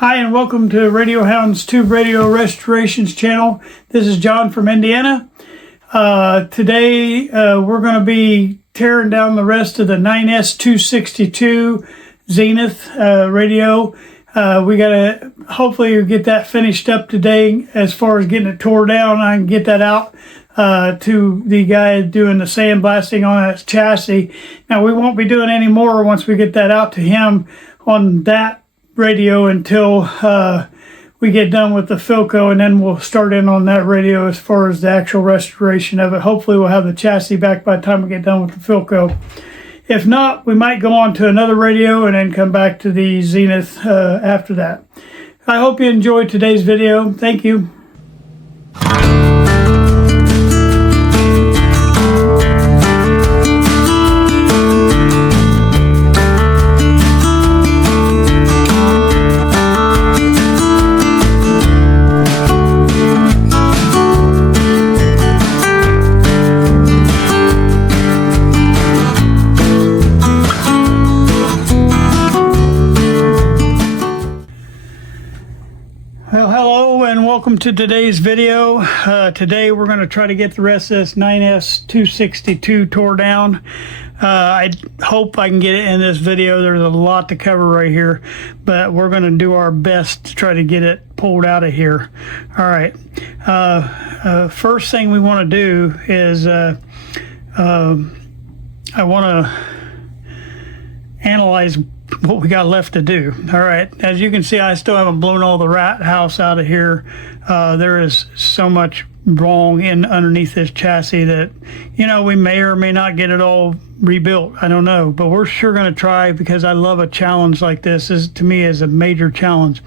Hi and welcome to Radio Hound's Tube Radio Restorations channel. This is John from Indiana. Today we're going to be tearing down the rest of the 9S262 Zenith radio. We got to hopefully get that finished up today as far as getting it tore down. I can get that out to the guy doing the sandblasting on that chassis. Now we won't be doing any more once we get that out to him on that radio until we get done with the Philco, and then we'll start in on that radio as far as the actual restoration of it. Hopefully we'll have the chassis back by the time we get done with the Philco. If not, we might go on to another radio and then come back to the Zenith after that. I hope you enjoyed today's video. Thank you. Well, hello and welcome to today's video. Today we're going to try to get the rest of this 9S262 tore down. I hope I can get it in this video. There's a lot to cover right here, but we're going to do our best to try to get it pulled out of here. All right. First thing we want to do is I want to analyze what we got left to do. All right, as you can see, I still haven't blown all the rat house out of here. There is so much wrong underneath this chassis that, you know, we may or may not get it all rebuilt. I don't know, but we're sure going to try, because I love a challenge like this. This to me is a major challenge.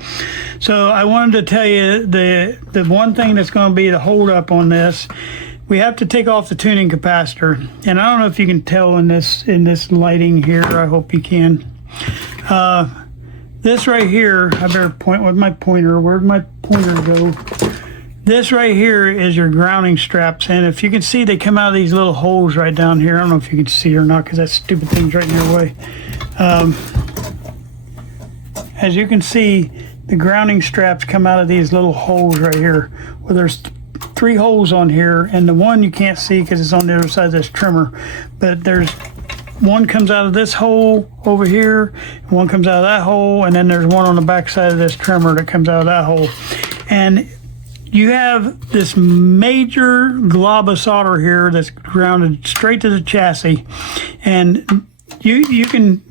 So I wanted to tell you the one thing that's going to be the hold up on this. We have to take off the tuning capacitor, and I don't know if you can tell in this lighting here. I hope you can. This right here, I better point with my pointer. Where'd my pointer go? This right here is your grounding straps, and if you can see, they come out of these little holes right down here. I don't know if you can see or not, because that stupid thing's right in your way. As you can see, the grounding straps come out of these little holes right here. Well, there's 3 holes on here, and the one you can't see because it's on the other side of this trimmer, but there's one comes out of this hole over here, one comes out of that hole, and then there's one on the back side of this trimmer that comes out of that hole. And you have this major glob of solder here that's grounded straight to the chassis, and you can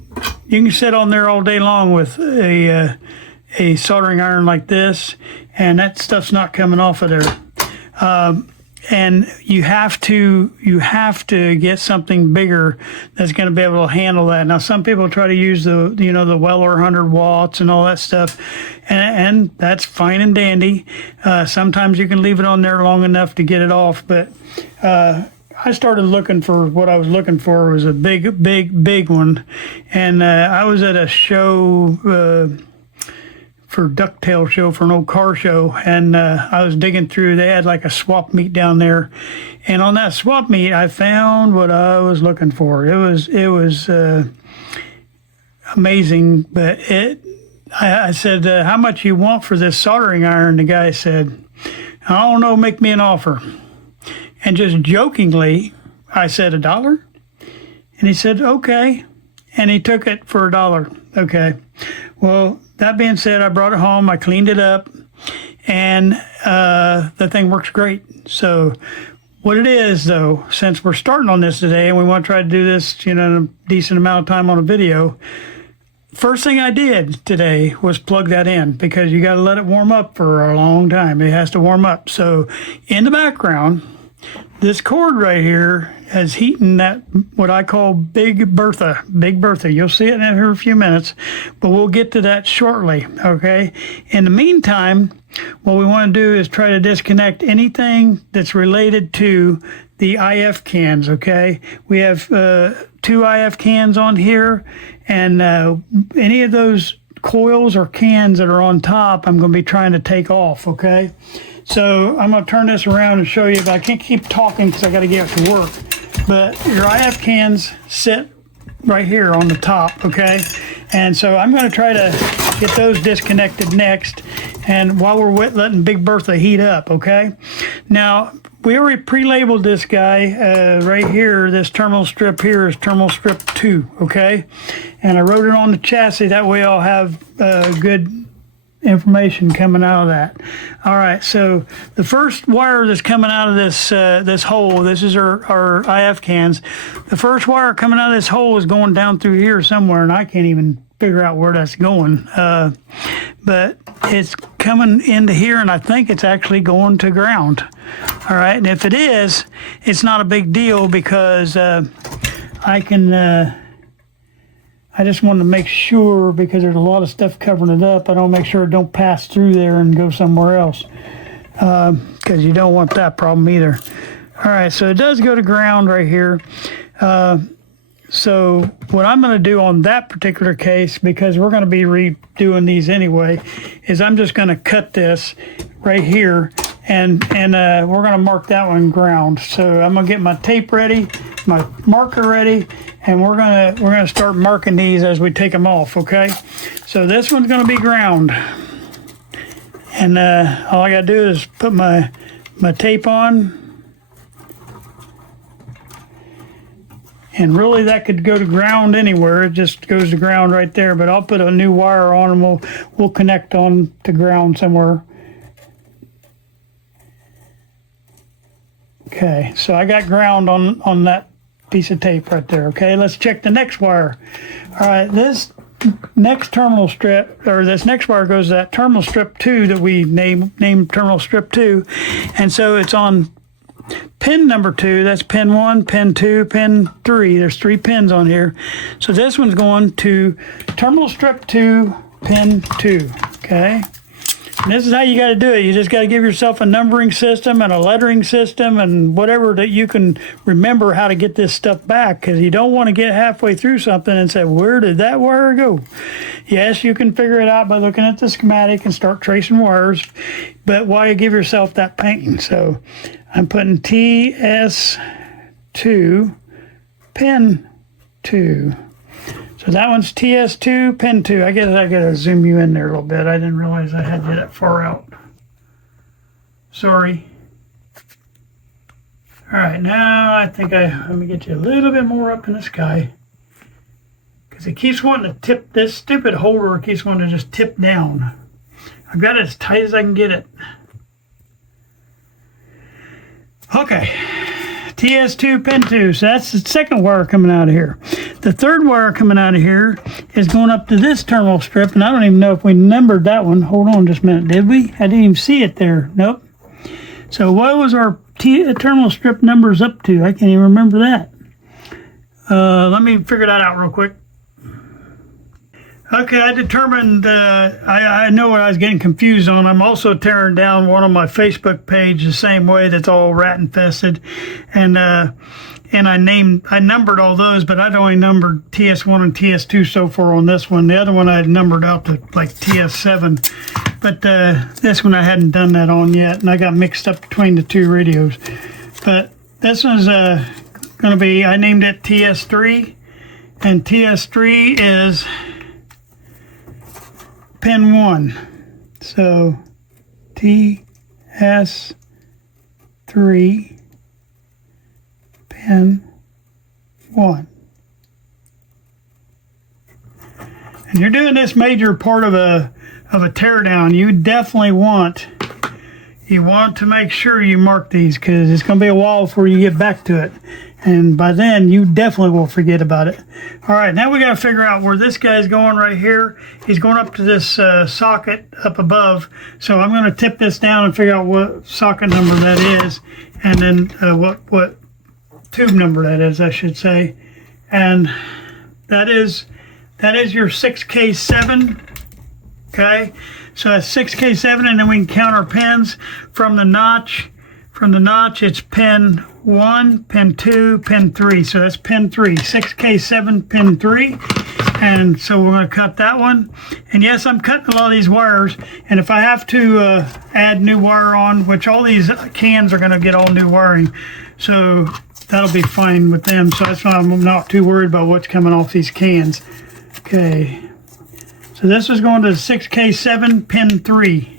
sit on there all day long with a soldering iron like this, and that stuff's not coming off of there. And you have to get something bigger that's going to be able to handle that. Now, some people try to use the Weller 100 watts and all that stuff, and that's fine and dandy. Sometimes you can leave it on there long enough to get it off, but I started looking for what I was looking for was a big one, and I was at a show. For ducktail show, for an old car show, and I was digging through. They had like a swap meet down there, and on that swap meet I found what I was looking for. It was amazing, but I said, how much you want for this soldering iron? The guy said, I don't know, make me an offer. And just jokingly I said, $1? And he said, okay, and he took it for $1. Okay, well, that being said, I brought it home, I cleaned it up, and the thing works great. So what it is, though, since we're starting on this today and we want to try to do this, in a decent amount of time on a video, first thing I did today was plug that in, because you got to let it warm up for a long time. It has to warm up. So in the background, this cord right here is heating that, what I call Big Bertha. You'll see it in here in a few minutes, but we'll get to that shortly, okay? In the meantime, what we want to do is try to disconnect anything that's related to the IF cans, okay? We have 2 IF cans on here, and any of those coils or cans that are on top, I'm going to be trying to take off, okay? So I'm going to turn this around and show you, but I can't keep talking because I got to get to work. But your IF cans sit right here on the top, okay? And so I'm going to try to get those disconnected next, and while we're letting Big Bertha heat up, okay? Now, we already pre-labeled this guy right here. This terminal strip here is terminal strip 2, okay? And I wrote it on the chassis, that way I'll have good information coming out of that. All right, so the first wire that's coming out of this this hole, this is our IF cans. The first wire coming out of this hole is going down through here somewhere, and I can't even figure out where that's going. But it's coming into here, and I think it's actually going to ground. All right, and if it is, it's not a big deal because I can. I just want to make sure, because there's a lot of stuff covering it up, I don't make sure it don't pass through there and go somewhere else, because you don't want that problem either. All right, so it does go to ground right here. So what I'm going to do on that particular case, because we're going to be redoing these anyway, is I'm just going to cut this right here, and we're going to mark that one ground. So I'm going to get my tape ready, my marker ready, and we're gonna start marking these as we take them off, okay? So this one's gonna be ground, and all I gotta do is put my tape on, and really that could go to ground anywhere. It just goes to ground right there, but I'll put a new wire on, and we'll connect on to ground somewhere. Okay, so I got ground on that piece of tape right there. Okay, let's check the next wire. All right, this next terminal strip, or this next wire goes to that terminal strip 2 that we named terminal strip 2, and so it's on pin number 2. That's pin 1, pin 2, pin 3. There's 3 pins on here. So this one's going to terminal strip 2, pin 2. Okay. And this is how you got to do it. You just got to give yourself a numbering system and a lettering system and whatever that you can remember how to get this stuff back, because you don't want to get halfway through something and say, where did that wire go? Yes, you can figure it out by looking at the schematic and start tracing wires, but why give yourself that pain? So I'm putting TS2, pin 2. So that one's TS2, pin 2. I guess I got to zoom you in there a little bit. I didn't realize I had you that far out. Sorry. All right, now I think let me get you a little bit more up in the sky, because it keeps wanting to tip. This stupid holder keeps wanting to just tip down. I've got it as tight as I can get it. Okay. TS2, pin 2. So that's the second wire coming out of here. The third wire coming out of here is going up to this terminal strip, and I don't even know if we numbered that one. Hold on just a minute. Did we? I didn't even see it there. Nope. So what was our terminal strip numbers up to? I can't even remember that. Let me figure that out real quick. Okay, I determined, I know what I was getting confused on. I'm also tearing down one on my Facebook page the same way, that's all rat infested. And I numbered all those, but I'd only numbered TS1 and TS2 so far on this one. The other one I had numbered out to like TS7. But this one I hadn't done that on yet, and I got mixed up between the two radios. But this one's going to be, I named it TS3, and TS3 is pin 1. So TS3, pin 1. And you're doing this major part of a teardown. You definitely want to make sure you mark these, because it's going to be a while before you get back to it, and by then you definitely will forget about it. All right, now we got to figure out where this guy's going right here. He's going up to this socket up above, so I'm going to tip this down and figure out what socket number that is, and then what tube number that is, I should say. And that is your 6K7. Okay, so that's 6K7, and then we can count our pins from the notch. From the notch, it's pin 1, pin 2, pin 3. So that's pin 3, 6K7, pin 3. And so we're going to cut that one. And yes, I'm cutting a lot of these wires. And if I have to add new wire on, which all these cans are going to get all new wiring. So that'll be fine with them. So that's why I'm not too worried about what's coming off these cans. Okay, so this is going to 6K7 pin 3.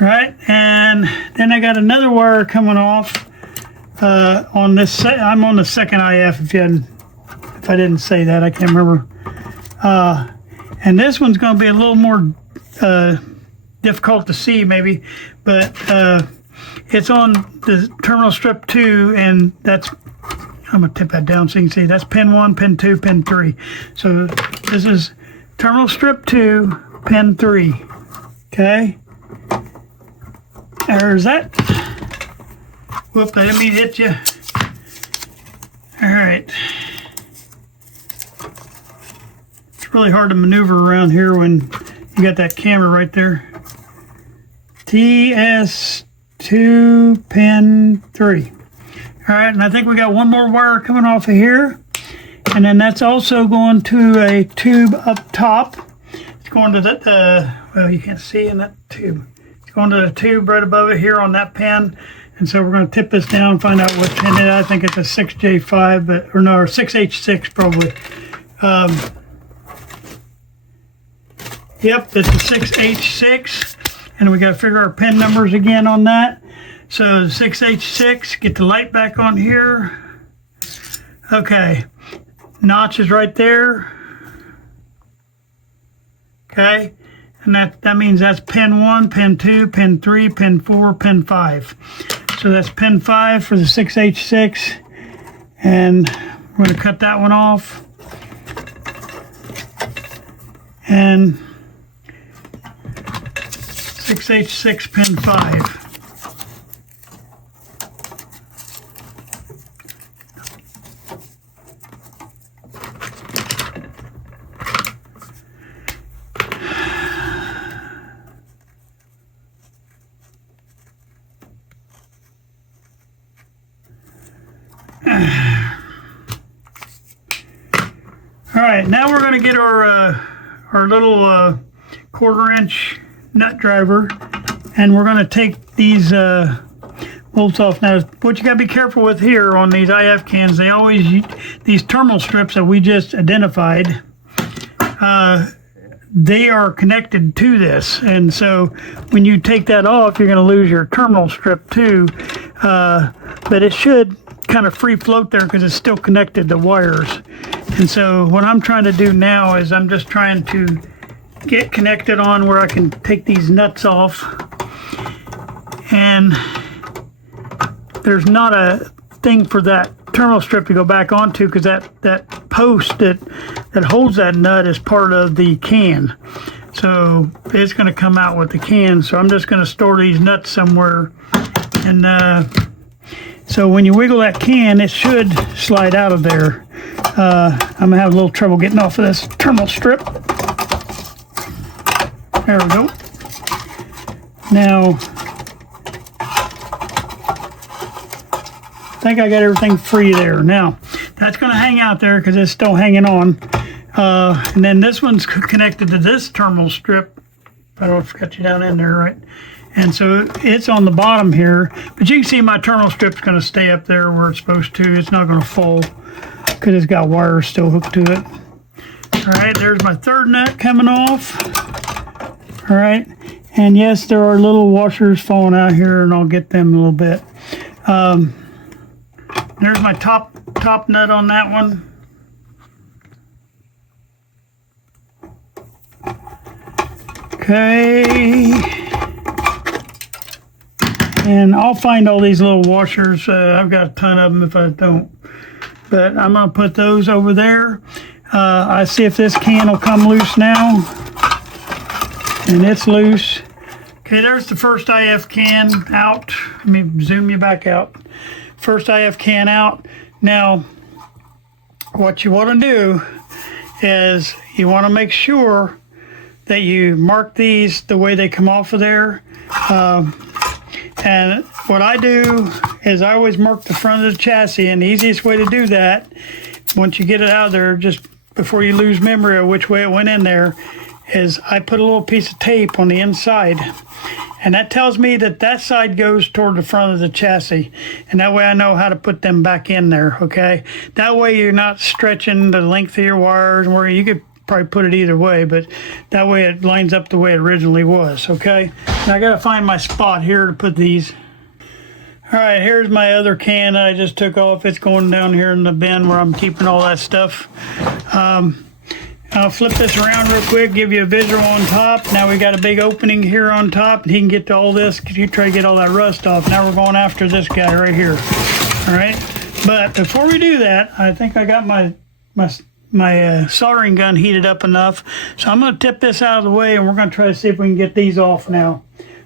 Right, and then I got another wire coming off on this. I'm on the second IF. If I didn't say that, I can't remember. And this one's going to be a little more difficult to see, maybe, but it's on the terminal strip 2, and that's. I'm gonna tip that down so you can see. That's pin 1, pin 2, pin 3. So this is terminal strip 2, pin 3. Okay. There's that. Whoop, I didn't mean to hit you. All right. It's really hard to maneuver around here when you got that camera right there. TS2 pin 3. All right, and I think we got one more wire coming off of here. And then that's also going to a tube up top. It's going to the, well, you can't see in that tube. Going to the tube right above it here on that pin, and so we're going to tip this down and find out what pin it is. I think it's a 6J5, but or no, or 6H6 probably. Yep, it's a 6H6, and we got to figure our pin numbers again on that. So 6H6, get the light back on here. Okay, notch is right there. Okay. And that means that's pin 1, pin 2, pin 3, pin 4, pin 5. So that's pin 5 for the 6H6. And we're going to cut that one off. And 6H6 pin 5. All right, now we're going to get our little 1/4 inch nut driver, and we're going to take these bolts off. Now, what you got to be careful with here on these IF cans, they always use these terminal strips that we just identified. They are connected to this, and so when you take that off, you're going to lose your terminal strip too. But it should kind of free float there because it's still connected to wires. And so what I'm trying to do now is I'm just trying to get connected on where I can take these nuts off. And there's not a thing for that terminal strip to go back onto because that post that holds that nut is part of the can. So it's going to come out with the can. So I'm just going to store these nuts somewhere. And so when you wiggle that can, it should slide out of there. I'm going to have a little trouble getting off of this terminal strip. There we go. Now, I think I got everything free there. Now, that's going to hang out there because it's still hanging on. And then this one's connected to this terminal strip. I don't know if I got you down in there, right? And so it's on the bottom here. But you can see my terminal strip's going to stay up there where it's supposed to. It's not going to fall because it's got wires still hooked to it. All right, there's my third nut coming off. All right, and yes, there are little washers falling out here, and I'll get them in a little bit. There's my top nut on that one. Okay, and I'll find all these little washers. I've got a ton of them if I don't, but I'm gonna put those over there. I see if this can will come loose now, and it's loose. Okay, there's the first IF can out. Let me zoom you back out. First IF can out. Now, what you want to do is you want to make sure that you mark these the way they come off of there. And what I do is I always mark the front of the chassis, and the easiest way to do that, once you get it out of there, just before you lose memory of which way it went in there, is I put a little piece of tape on the inside, and that tells me that that side goes toward the front of the chassis, and that way I know how to put them back in there, okay? That way you're not stretching the length of your wires, where you could probably put it either way, but that way it lines up the way it originally was, okay? Now I gotta find my spot here to put these. All right, here's my other can that I just took off. It's going down here in the bin where I'm keeping all that stuff. I'll flip this around real quick, give you a visual on top. Now we got a big opening here on top, and he can get to all this because you try to get all that rust off. Now we're going after this guy right here. All right, but before we do that, I think I got my soldering gun heated up enough. So I'm gonna tip this out of the way, and we're gonna try to see if we can get these off now.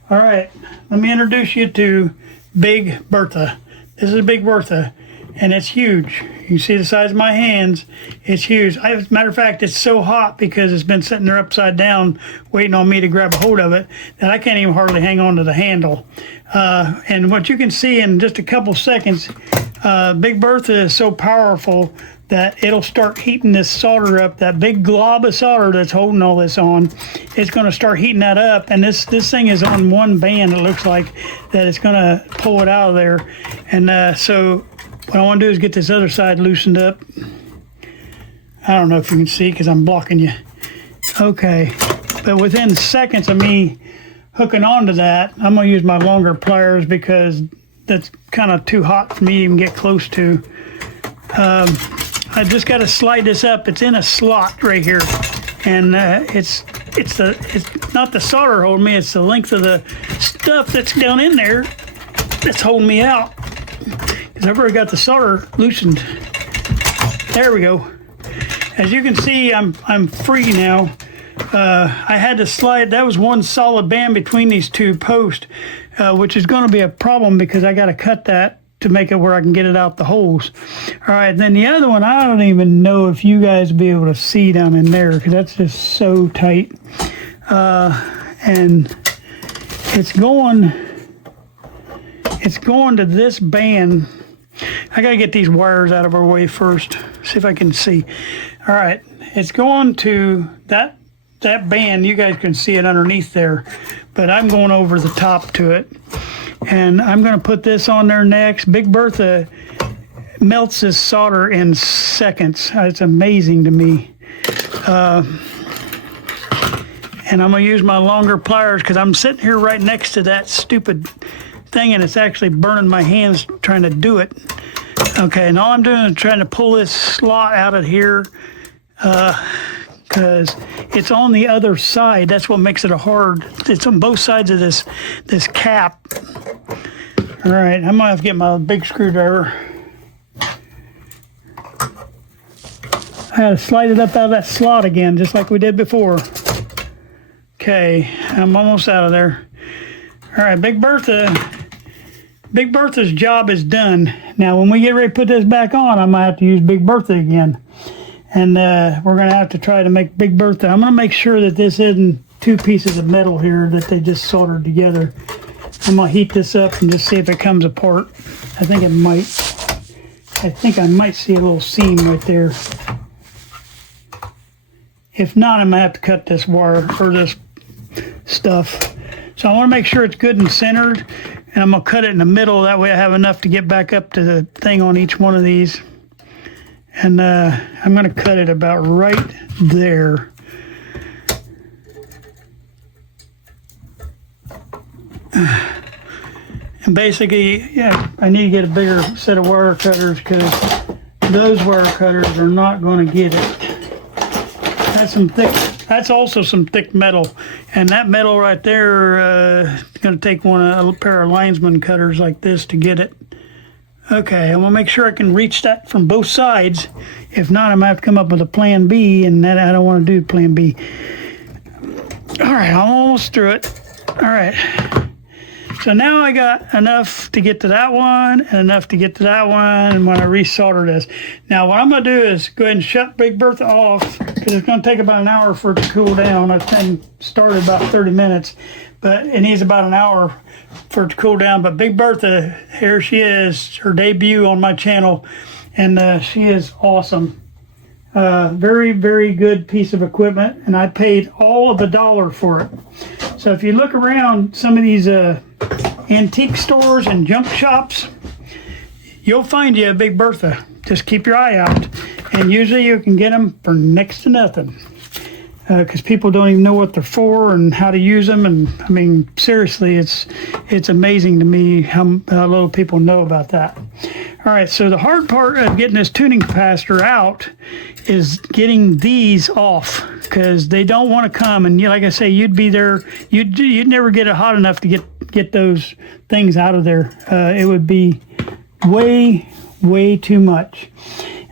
All right, let me introduce you to Big Bertha. This is a Big Bertha, and it's huge. You see the size of my hands. It's huge. As a matter of fact, it's so hot because it's been sitting there upside down waiting on me to grab a hold of it that I can't even hardly hang on to the handle. And what you can see in just a couple seconds, Big Bertha is so powerful that it'll start heating this solder up. That big glob of solder that's holding all this on, it's going to start heating that up. And this thing is on one band, it looks like, that it's going to pull it out of there. And so what I want to do is get this other side loosened up. I don't know if you can see because I'm blocking you. Okay, but within seconds of me hooking onto that, I'm going to use my longer pliers because that's kind of too hot for me to even get close to. I just got to slide this up. It's in a slot right here, and it's not the solder holding me. It's the length of the stuff that's down in there that's holding me out. Because I've already got the solder loosened. There we go. As you can see, I'm free now. I had to slide. That was one solid band between these two posts, which is going to be a problem because I got to cut that to make it where I can get it out the holes. All right, then the other one, I don't even know if you guys will be able to see down in there because that's just so tight. And it's going to this band. I gotta get these wires out of our way first. See if I can see. All right, it's going to that band. You guys can see it underneath there, but I'm going over the top to it. And I'm going to put this on there next. Big Bertha melts this solder in seconds. It's amazing to me. And I'm going to use my longer pliers because I'm sitting here right next to that stupid thing, and it's actually burning my hands trying to do it. Okay, and all I'm doing is trying to pull this slot out of here because it's on the other side. That's what makes it a hard. It's on both sides of this cap. All right, I might have to get my big screwdriver. I had to slide it up out of that slot again, just like we did before. Okay, I'm almost out of there. All right, Big Bertha's job is done. Now, when we get ready to put this back on, I might have to use Big Bertha again. And we're going to have to try to make Big Bertha. I'm going to make sure that this isn't two pieces of metal here that they just soldered together. I'm going to heat this up and just see if it comes apart. I think it might. I think I might see a little seam right there. If not, I'm going to have to cut this wire or this stuff. So I want to make sure it's good and centered. And I'm going to cut it in the middle. That way I have enough to get back up to the thing on each one of these. And I'm going to cut it about right there. And basically, yeah, I need to get a bigger set of wire cutters because those wire cutters are not going to get it. That's also some thick metal. And that metal right there is going to take a pair of linesman cutters like this to get it. Okay, I'm going to make sure I can reach that from both sides. If not, I'm going to have to come up with a plan B, and that I don't want to do plan B. All right, I'm almost through it. All right. So now I got enough to get to that one and enough to get to that one, and when I resolder this. Now what I'm going to do is go ahead and shut Big Bertha off because it's going to take about an hour for it to cool down. This thing started about 30 minutes, but it needs about an hour for it to cool down. But Big Bertha, here she is, her debut on my channel, and she is awesome. Very, very good piece of equipment, and I paid all of $1 for it. So if you look around some of these antique stores and junk shops, you'll find you a Big Bertha. Just keep your eye out, and usually you can get them for next to nothing, because people don't even know what they're for and how to use them. And I mean, seriously, it's amazing to me how little people know about that. All right, so the hard part of getting this tuning capacitor out is getting these off, because they don't want to come. And like I say, you'd be there, you'd never get it hot enough to get those things out of there. It would be way too much.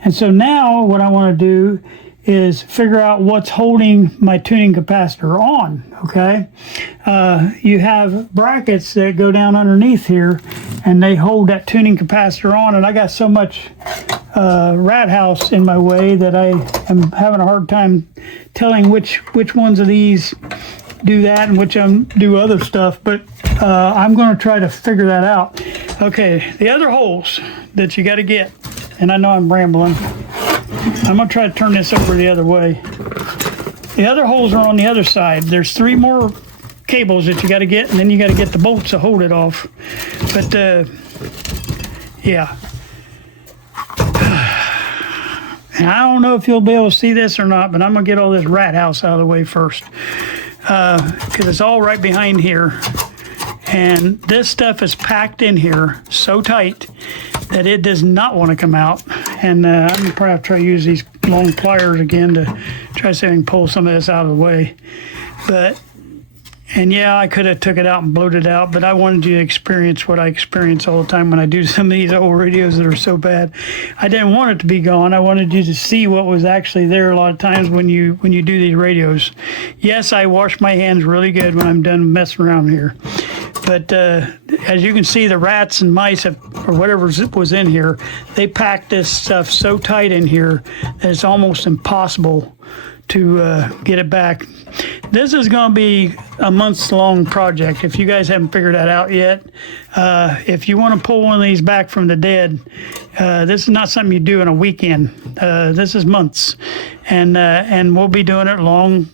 And so now what I want to do is figure out what's holding my tuning capacitor on. Okay, you have brackets that go down underneath here, and they hold that tuning capacitor on, and I got so much rat house in my way that I am having a hard time telling which ones of these do that and which do other stuff, but I'm going to try to figure that out. Okay, the other holes that you got to get, and I know I'm rambling, I'm going to try to turn this over the other way. The other holes are on the other side. There's 3 more cables that you got to get, and then you got to get the bolts to hold it off. But yeah. And I don't know if you'll be able to see this or not, but I'm going to get all this rat house out of the way first, because it's all right behind here. And this stuff is packed in here so tight that it does not want to come out. And I'm going to probably have to try to use these long pliers again to try to see if I can pull some of this out of the way. And yeah, I could have took it out and blowed it out, but I wanted you to experience what I experience all the time when I do some of these old radios that are so bad. I didn't want it to be gone. I wanted you to see what was actually there a lot of times when you do these radios. Yes, I wash my hands really good when I'm done messing around here. But as you can see, the rats and mice, or whatever was in here, they packed this stuff so tight in here that it's almost impossible to get it back. This is going to be a months-long project if you guys haven't figured that out yet. If you want to pull one of these back from the dead, this is not something you do in a weekend. This is months, and we'll be doing it long.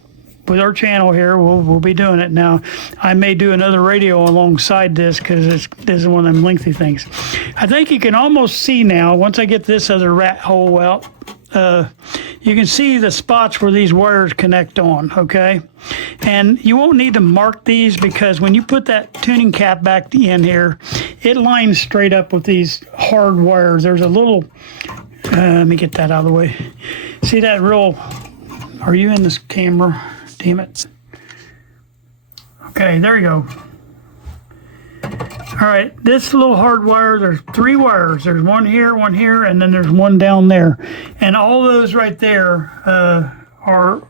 With our channel here, we'll be doing it. Now, I may do another radio alongside this, because this is one of them lengthy things. I think you can almost see now, once I get this other rat hole out, you can see the spots where these wires connect on, okay? And you won't need to mark these, because when you put that tuning cap back in here, it lines straight up with these hard wires. There's a little, let me get that out of the way. See that real, are you in this camera? Damn it. Okay, there you go. All right, this little hard wire, there's 3 wires. There's one here, and then there's one down there. And all those right there are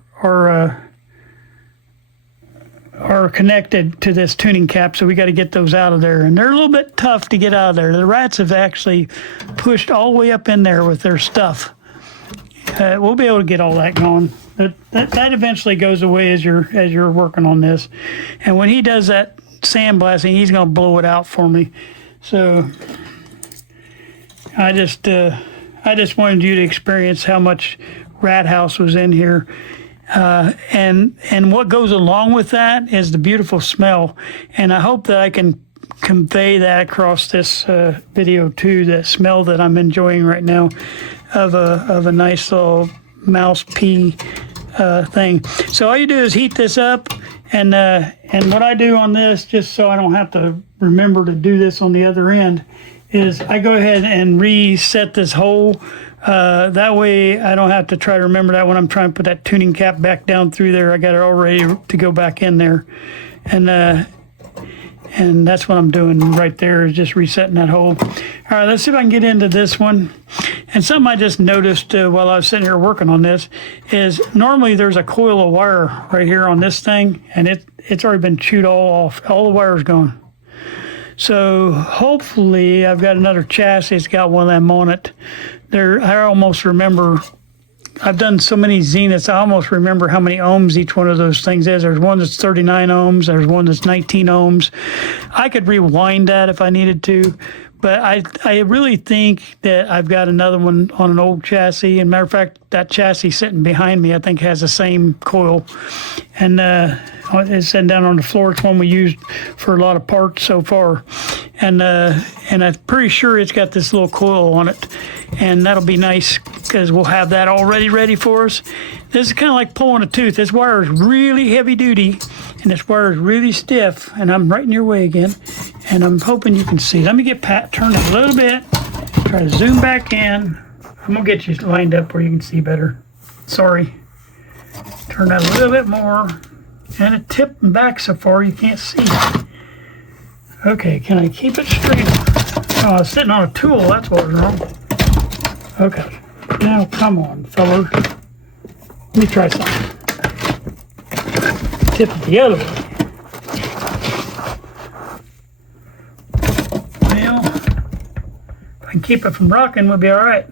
connected to this tuning cap, so we got to get those out of there. And they're a little bit tough to get out of there. The rats have actually pushed all the way up in there with their stuff. We'll be able to get all that gone. That eventually goes away as you're working on this. And when he does that sandblasting, he's going to blow it out for me. So I just wanted you to experience how much rat house was in here. And what goes along with that is the beautiful smell. And I hope that I can convey that across this video too, that smell that I'm enjoying right now of a nice little mouse pea thing. So all you do is heat this up, and what I do on this, just so I don't have to remember to do this on the other end, is I go ahead and reset this hole. That way I don't have to try to remember that when I'm trying to put that tuning cap back down through there. I got it all ready to go back in there. And that's what I'm doing right there, is just resetting that hole. All right, let's see if I can get into this one. And something I just noticed while I was sitting here working on this is normally there's a coil of wire right here on this thing, and it's already been chewed all off. All the wire's gone. So hopefully I've got another chassis that's got one of them on it. I almost remember, I've done so many Zeniths, I almost remember how many ohms each one of those things is. There's one that's 39 ohms, there's one that's 19 ohms. I could rewind that if I needed to, but I really think that I've got another one on an old chassis. And matter of fact, that chassis sitting behind me, I think, has the same coil. And it's sitting down on the floor. It's one we used for a lot of parts so far. And I'm pretty sure it's got this little coil on it. And that'll be nice because we'll have that already ready for us. This is kind of like pulling a tooth. This wire is really heavy duty and this wire is really stiff. And I'm right in your way again. And I'm hoping you can see. Let me get turned a little bit. Try to zoom back in. I'm going to get you lined up where you can see better. Sorry. Turn that a little bit more. And it tipped back so far you can't see. Okay, can I keep it straight? Oh, I was sitting on a tool. That's what was wrong. Okay. Now, come on, fella. Let me try something. Tip it the other way. Well, if I can keep it from rocking, we'll be all right.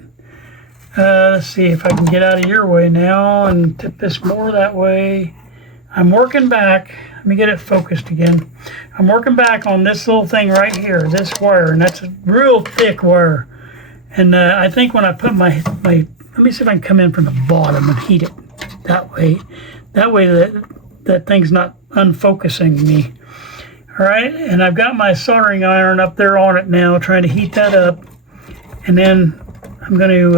Let's see if I can get out of your way now and tip this more that way. I'm working back. Let me get it focused again. I'm working back on this little thing right here, this wire, and that's a real thick wire. And I think when I put my, let me see if I can come in from the bottom and heat it that way. That way that thing's not unfocusing me. All right, and I've got my soldering iron up there on it now, trying to heat that up. And then I'm going to,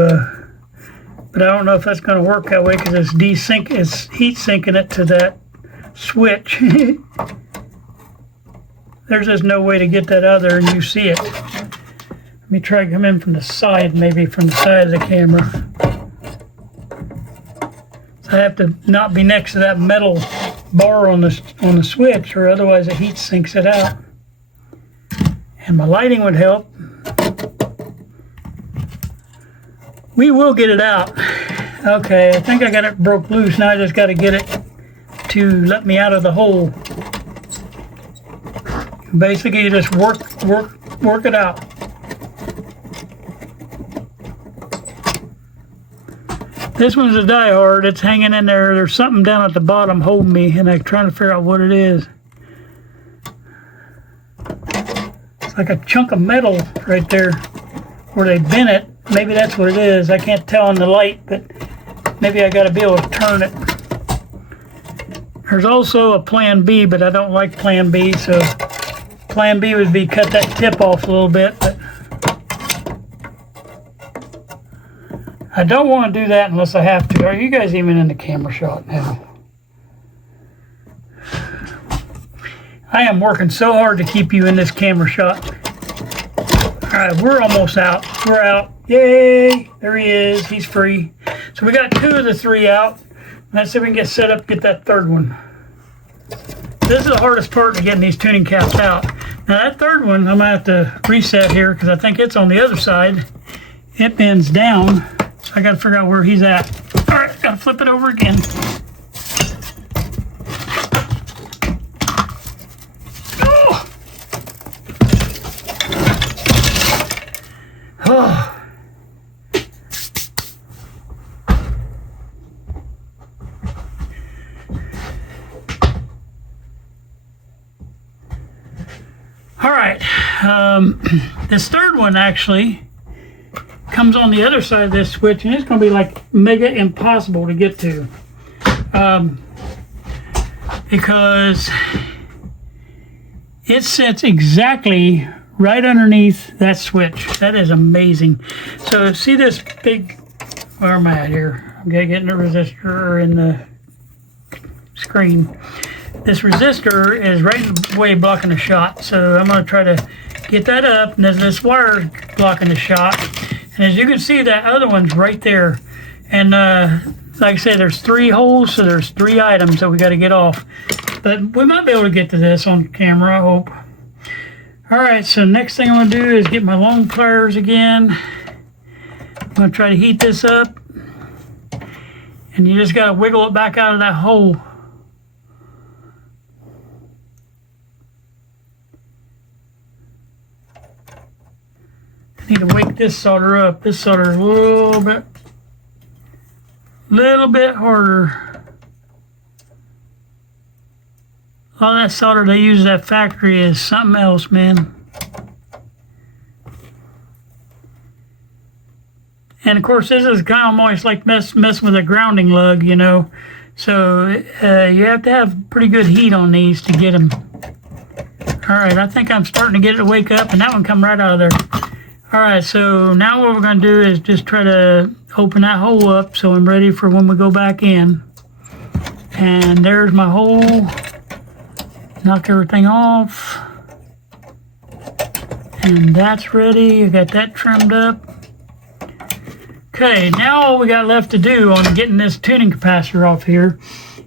but I don't know if that's going to work that way because it's heat sinking it to that switch. There's just no way to get that out there and you see it. Let me try to come in from the side, maybe from the side of the camera. So I have to not be next to that metal bar on the switch, or otherwise it heat sinks it out. And my lighting would help. We will get it out. Okay, I think I got it broke loose. Now I just got to get it to let me out of the hole. Basically, you just work it out. This one's a die-hard. It's hanging in there. There's something down at the bottom holding me, and I'm trying to figure out what it is. It's like a chunk of metal right there where they bent it. Maybe that's what it is. I can't tell in the light, but maybe I got to be able to turn it. There's also a plan B, but I don't like plan B, so plan B would be cut that tip off a little bit, but I don't want to do that unless I have to. Are you guys even in the camera shot now? I am working so hard to keep you in this camera shot. All right, we're almost out. We're out. Yay! There he is. He's free. So we got 2 of the 3 out. Let's see if we can get set up, get that third one. This is the hardest part of getting these tuning caps out. Now that third one, I'm going to have to reset here because I think it's on the other side. It bends down. So I got to figure out where he's at. All right, got to flip it over again. Oh! Oh. All right, this third one actually comes on the other side of this switch, and it's going to be like mega impossible to get to because it sits exactly right underneath that switch. That is amazing. So see this big, where am I at here? I'm going to get in the resistor in the screen. This resistor is right in the way blocking the shot, so I'm going to try to get that up, and there's this wire blocking the shot. And as you can see, that other one's right there. And like I say, there's 3 holes, so there's 3 items that we got to get off. But we might be able to get to this on camera, I hope. All right, so next thing I'm going to do is get my long pliers again. I'm going to try to heat this up. And you just got to wiggle it back out of that hole. Need to wake this solder up. This solder is a little bit harder. All that solder they use at that factory is something else, man. And of course, this is kind of almost like messing with a grounding lug, you know. So you have to have pretty good heat on these to get them. All right, I think I'm starting to get it to wake up, and that one come right out of there. All right, so now what we're going to do is just try to open that hole up so I'm ready for when we go back in. And there's my hole. Knock everything off. And that's ready. I got that trimmed up. Okay, now all we got left to do on getting this tuning capacitor off here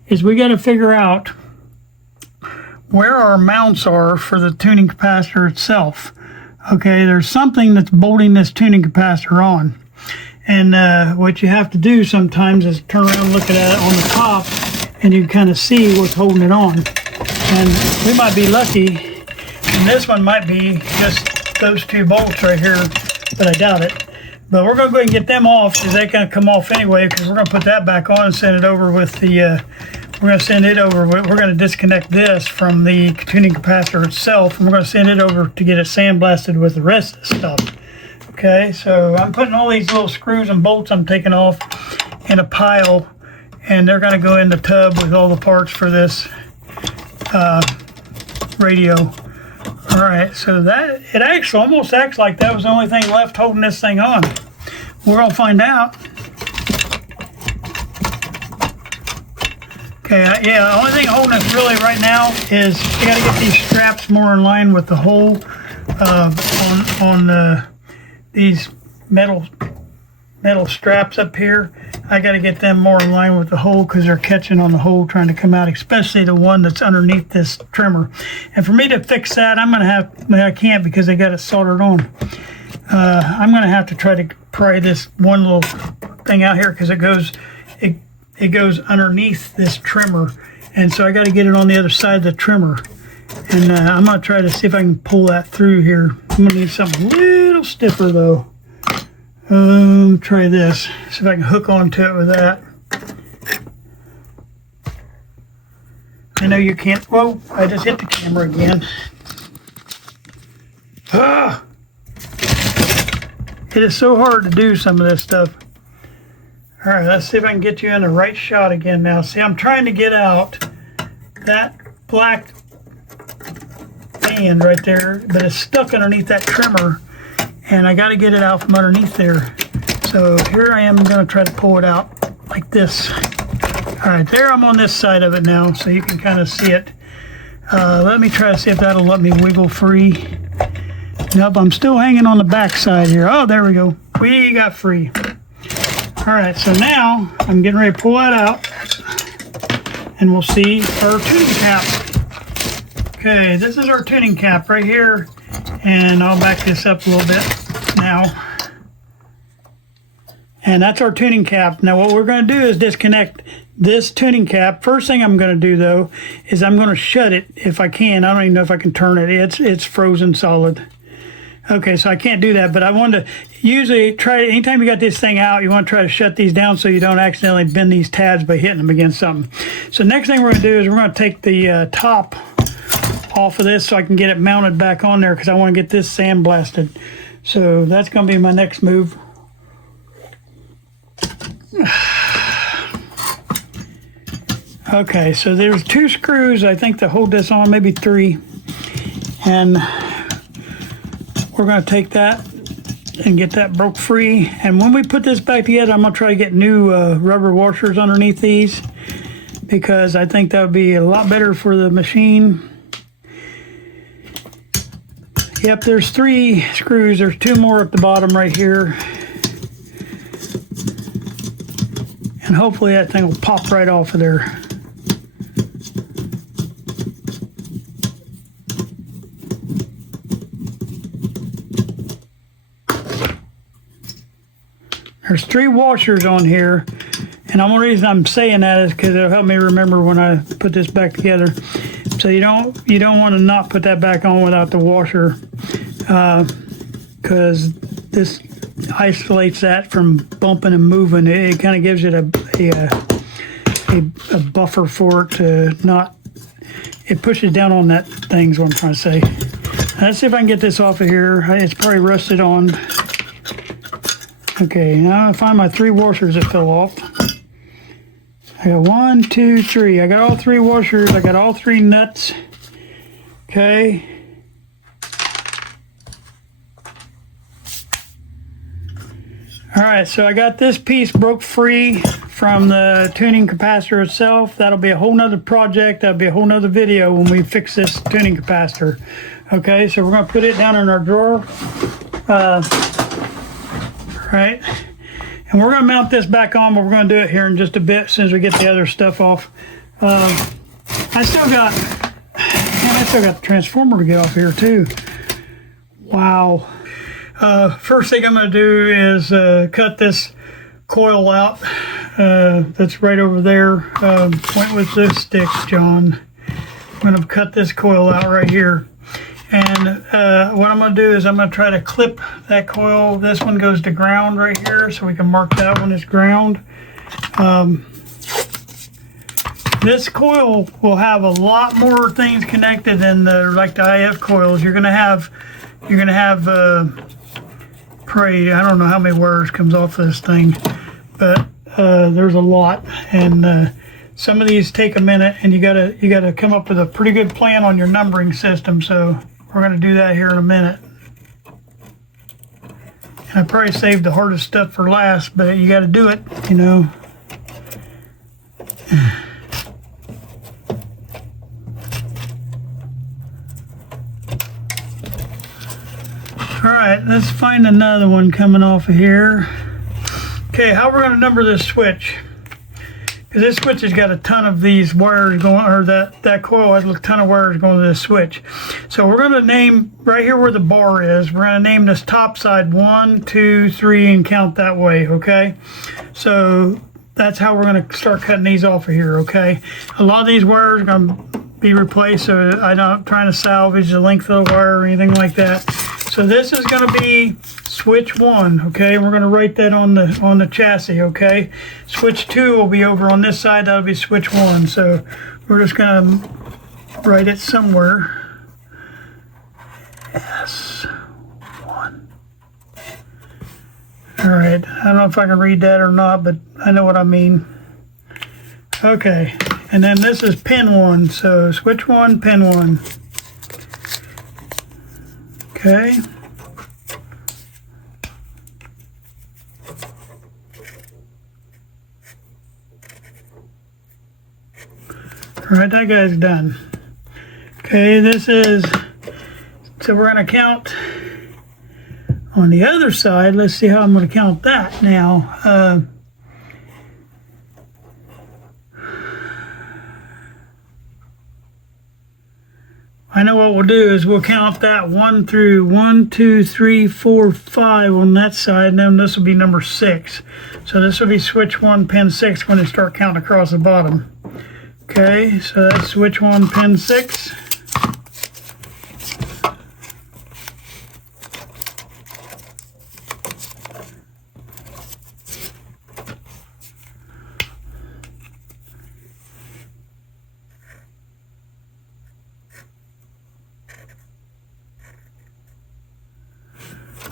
is we got to figure out where our mounts are for the tuning capacitor itself. Okay, there's something that's bolting this tuning capacitor on. And what you have to do sometimes is turn around and look at it on the top, and you kind of see what's holding it on. And we might be lucky, and this one might be just those two bolts right here, but I doubt it. But we're going to go ahead and get them off, because they're going to come off anyway, because we're going to put that back on and send it over with the, we're going to disconnect this from the tuning capacitor itself, and we're going to send it over to get it sandblasted with the rest of the stuff. Okay, so I'm putting all these little screws and bolts I'm taking off in a pile, and they're going to go in the tub with all the parts for this radio. All right, so that, it actually almost acts like that was the only thing left holding this thing on. We're going to find out. Okay, yeah, the only thing holding us really right now is you got to get these straps more in line with the hole on these metal straps up here. I got to get them more in line with the hole because they're catching on the hole trying to come out, especially the one that's underneath this trimmer. And for me to fix that, I'm going to have, I can't because they got it soldered on. I'm going to have to try to pry this one little thing out here because it goes underneath this trimmer. And so I got to get it on the other side of the trimmer. And I'm going to try to see if I can pull that through here. I'm going to need something a little stiffer though. Try this. See if I can hook onto it with that. I know you can't. Whoa, I just hit the camera again. Ah! It is so hard to do some of this stuff. All right, let's see if I can get you in the right shot again now. See, I'm trying to get out that black band right there, but it's stuck underneath that trimmer, and I got to get it out from underneath there. So here I am going to try to pull it out like this. All right, there I'm on this side of it now, so you can kind of see it. Let me try to see if that'll let me wiggle free. Nope, I'm still hanging on the back side here. Oh, there we go. We got free. All right, so now I'm getting ready to pull that out, and we'll see our tuning cap. Okay, this is our tuning cap right here, and I'll back this up a little bit now. And that's our tuning cap. Now what we're going to do is disconnect this tuning cap. First thing I'm going to do though is I'm going to shut it if I can. I don't even know if I can turn it. It's frozen solid. Okay, so I can't do that, but I wanted to usually try, anytime you got this thing out, you want to try to shut these down so you don't accidentally bend these tabs by hitting them against something. So next thing we're going to do is we're going to take the top off of this so I can get it mounted back on there because I want to get this sandblasted. So that's going to be my next move. Okay, so there's 2 screws I think to hold this on, maybe 3, and we're going to take that and get that broke free. And when we put this back together, I'm going to try to get new rubber washers underneath these because I think that would be a lot better for the machine. Yep, there's 3 screws. There's 2 more at the bottom right here. And hopefully that thing will pop right off of there. There's 3 washers on here, and the only reason I'm saying that is because it'll help me remember when I put this back together. So you don't want to not put that back on without the washer, because this isolates that from bumping and moving. It kind of gives it a buffer for it to not. It pushes down on that thing is what I'm trying to say. Let's see if I can get this off of here. It's probably rusted on. Okay, now I find my 3 washers that fell off. I got 1, 2, 3. I got all 3 washers. I got all 3 nuts. Okay. All right, so I got this piece broke free from the tuning capacitor itself. That'll be a whole nother project. That'll be a whole nother video when we fix this tuning capacitor. Okay, so we're gonna put it down in our drawer. Right, and we're gonna mount this back on, but we're gonna do it here in just a bit as soon as we get the other stuff off. I still got the transformer to get off here too. Wow. First thing I'm going to do is cut this coil out that's right over there. Point with this stick, John. I'm going to cut this coil out right here. And what I'm going to do is I'm going to try to clip that coil. This one goes to ground right here, so we can mark that one as ground. This coil will have a lot more things connected than like the IF coils. You're going to have probably, I don't know how many wires comes off this thing, but there's a lot, and some of these take a minute, and you gotta come up with a pretty good plan on your numbering system. So we're gonna do that here in a minute. And I probably saved the hardest stuff for last, but you got to do it, you know. All right, let's find another one coming off of here. Okay, how we're going to number this switch? Because this switch has got a ton of these wires going, or that coil has a ton of wires going to this switch. So we're going to name right here where the bar is. We're going to name this top side 1, 2, 3, and count that way. Okay, so that's how we're going to start cutting these off of here. Okay, a lot of these wires are going to be replaced, so I'm not trying to salvage the length of the wire or anything like that. So this is going to be switch 1, okay? We're going to write that on the chassis, okay? Switch 2 will be over on this side. That'll be switch 1. So we're just going to write it somewhere. S1. All right. I don't know if I can read that or not, but I know what I mean. Okay. And then this is pin 1. So switch 1, pin 1. Okay. All right, that guy's done. Okay, this is, so we're going to count on the other side. Let's see how I'm going to count that now. I know what we'll do is we'll count that 1 through 1, 2, 3, 4, 5 on that side, and then this will be number 6. So this will be switch 1, pin 6 when they start counting across the bottom. Okay, so that's switch 1, pin 6.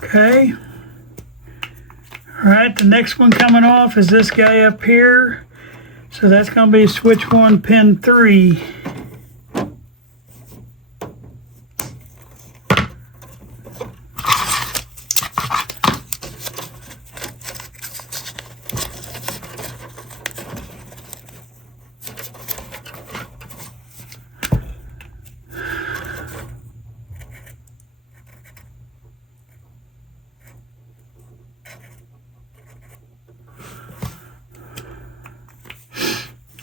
Okay. All right, the next one coming off is this guy up here. So that's going to be switch 1, pin 3.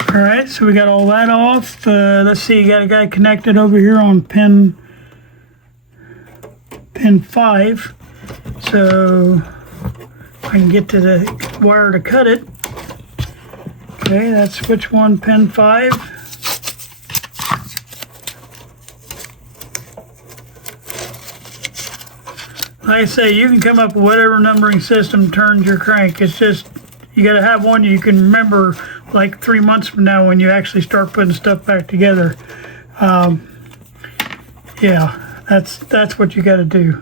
All right, so we got all that off. Let's see, you got a guy connected over here on pin 5. So I can get to the wire to cut it. Okay, that's switch 1, pin 5. Like I say, you can come up with whatever numbering system turns your crank. It's just, you got to have one you can remember like 3 months from now when you actually start putting stuff back together. Yeah, that's what you got to do.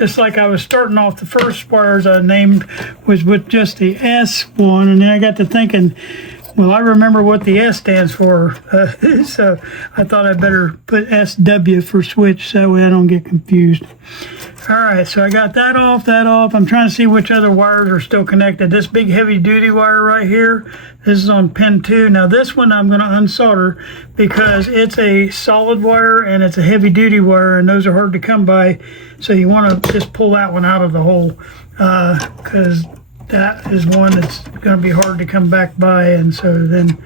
just like I was starting off, the first wires I named was with just the S1, and then I got to thinking, well, I remember what the S stands for, so I thought I'd better put SW for switch, so that way I don't get confused. All right, so I got that off, I'm trying to see which other wires are still connected. This big heavy duty wire right here, this is on pin 2. Now this one I'm going to unsolder because it's a solid wire and it's a heavy duty wire, and those are hard to come by. So you want to just pull that one out of the hole because that is one that's going to be hard to come back by, and so then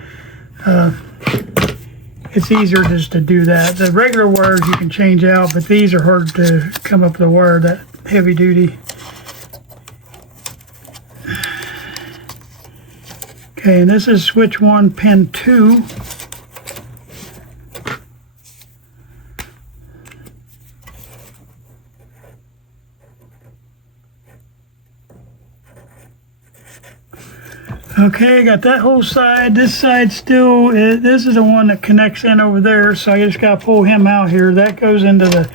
it's easier just to do that. The regular wires you can change out, but these are hard to come up with a wire that heavy duty. Okay, and this is switch 1, pin 2. Okay, got that whole side. This side still, this is the one that connects in over there, so I just got to pull him out here. That goes into the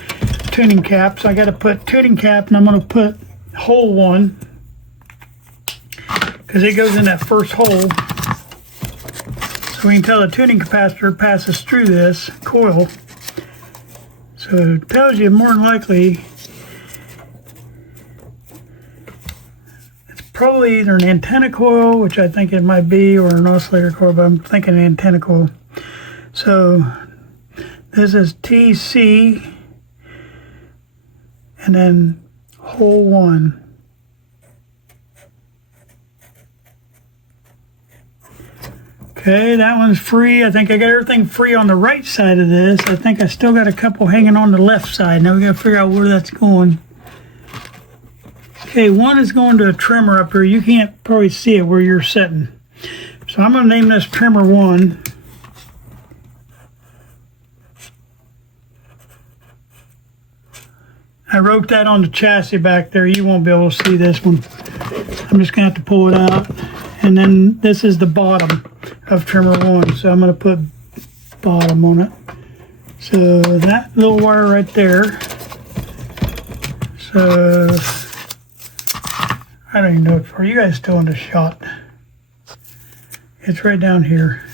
tuning cap, so I got to put tuning cap, and I'm going to put hole 1, because it goes in that first hole. So we can tell the tuning capacitor passes through this coil. So it tells you more than likely probably either an antenna coil, which I think it might be, or an oscillator coil, but I'm thinking an antenna coil. So this is TC, and then hole 1. Okay, that one's free. I think I got everything free on the right side of this. I think I still got a couple hanging on the left side. Now we got to figure out where that's going. Okay, one is going to a trimmer up here. You can't probably see it where you're sitting. So I'm going to name this trimmer 1. I wrote that on the chassis back there. You won't be able to see this one. I'm just going to have to pull it out. And then this is the bottom of trimmer 1. So I'm going to put bottom on it. So that little wire right there. So I don't even know what for. You guys still in the shot. It's right down here.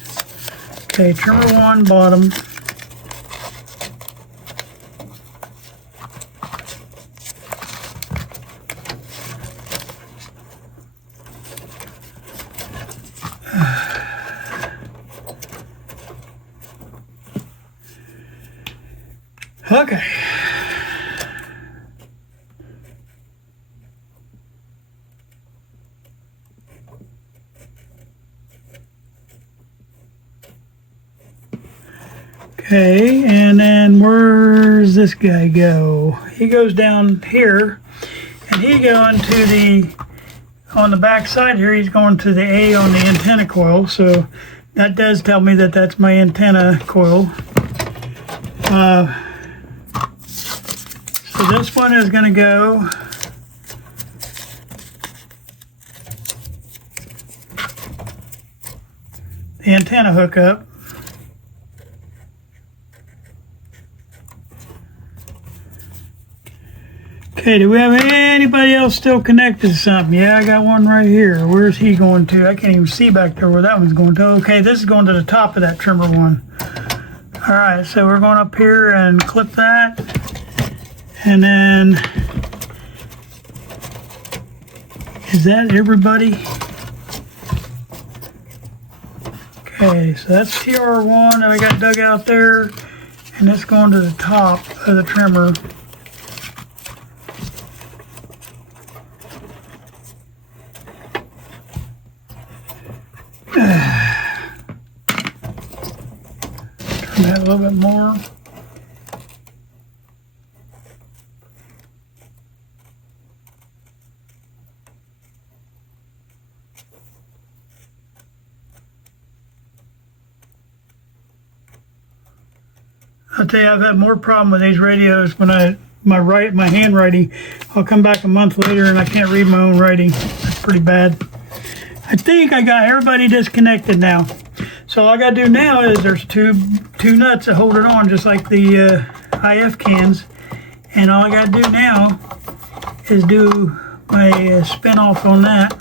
Okay, trimmer 1, bottom. Okay. Okay, and then where's this guy go? He goes down here, and he going to the, on the back side here, he's going to the A on the antenna coil, so that does tell me that that's my antenna coil. So this one is going to go the antenna hookup. Okay, do we have anybody else still connected to something? Yeah, I got one right here. Where's he going to? I can't even see back there where that one's going to. Okay, this is going to the top of that trimmer 1. All right, so we're going up here and clip that. And then, is that everybody? Okay, so that's TR1 that I got dug out there, and it's going to the top of the trimmer. Turn that a little bit more. I'll tell you, I've had more problem with these radios when my handwriting. I'll come back a month later and I can't read my own writing. That's pretty bad. I think I got everybody disconnected now. So all I got to do now is there's two nuts that hold it on, just like the IF cans. And all I got to do now is do my spin off on that.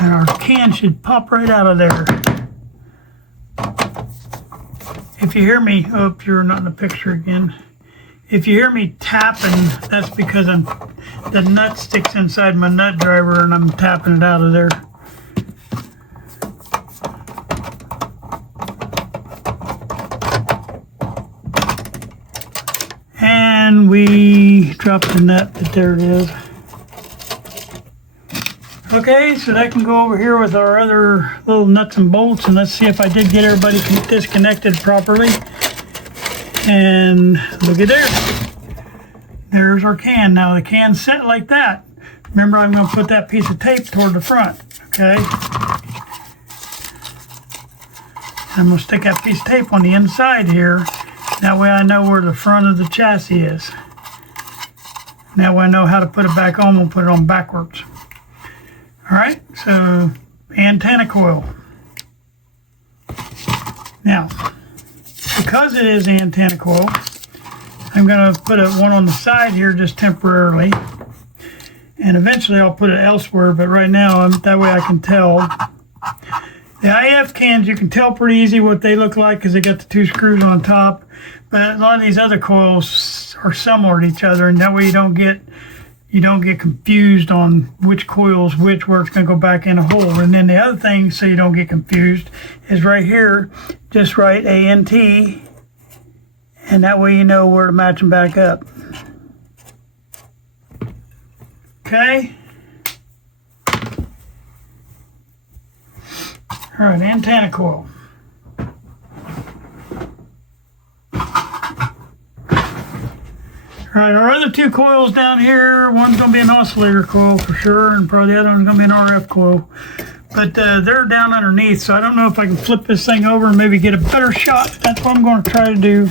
And our can should pop right out of there. If you hear me, oh, you're not in the picture again. If you hear me tapping, that's because the nut sticks inside my nut driver and I'm tapping it out of there. And we dropped the nut, but there it is. Okay, so that can go over here with our other little nuts and bolts, and let's see if I did get everybody disconnected properly. And look at there. There's our can. Now the can's set like that. Remember, I'm going to put that piece of tape toward the front, okay? I'm going to stick that piece of tape on the inside here. That way I know where the front of the chassis is. That way I know how to put it back on. We'll put it on backwards. All right, so antenna coil. Now, because it is antenna coil, I'm going to put one on the side here just temporarily. And eventually I'll put it elsewhere, but right now, that way I can tell. The IF cans, you can tell pretty easy what they look like because they got the two screws on top. But a lot of these other coils are similar to each other, and that way you don't get confused on which coil's which, where it's going to go back in a hole. And then the other thing, so you don't get confused, is right here, just write ANT, and that way you know where to match them back up. Okay? All right, antenna coil. All right, our other two coils down here, one's going to be an oscillator coil for sure, and probably the other one's going to be an RF coil. But they're down underneath, so I don't know if I can flip this thing over and maybe get a better shot. That's what I'm going to try to do.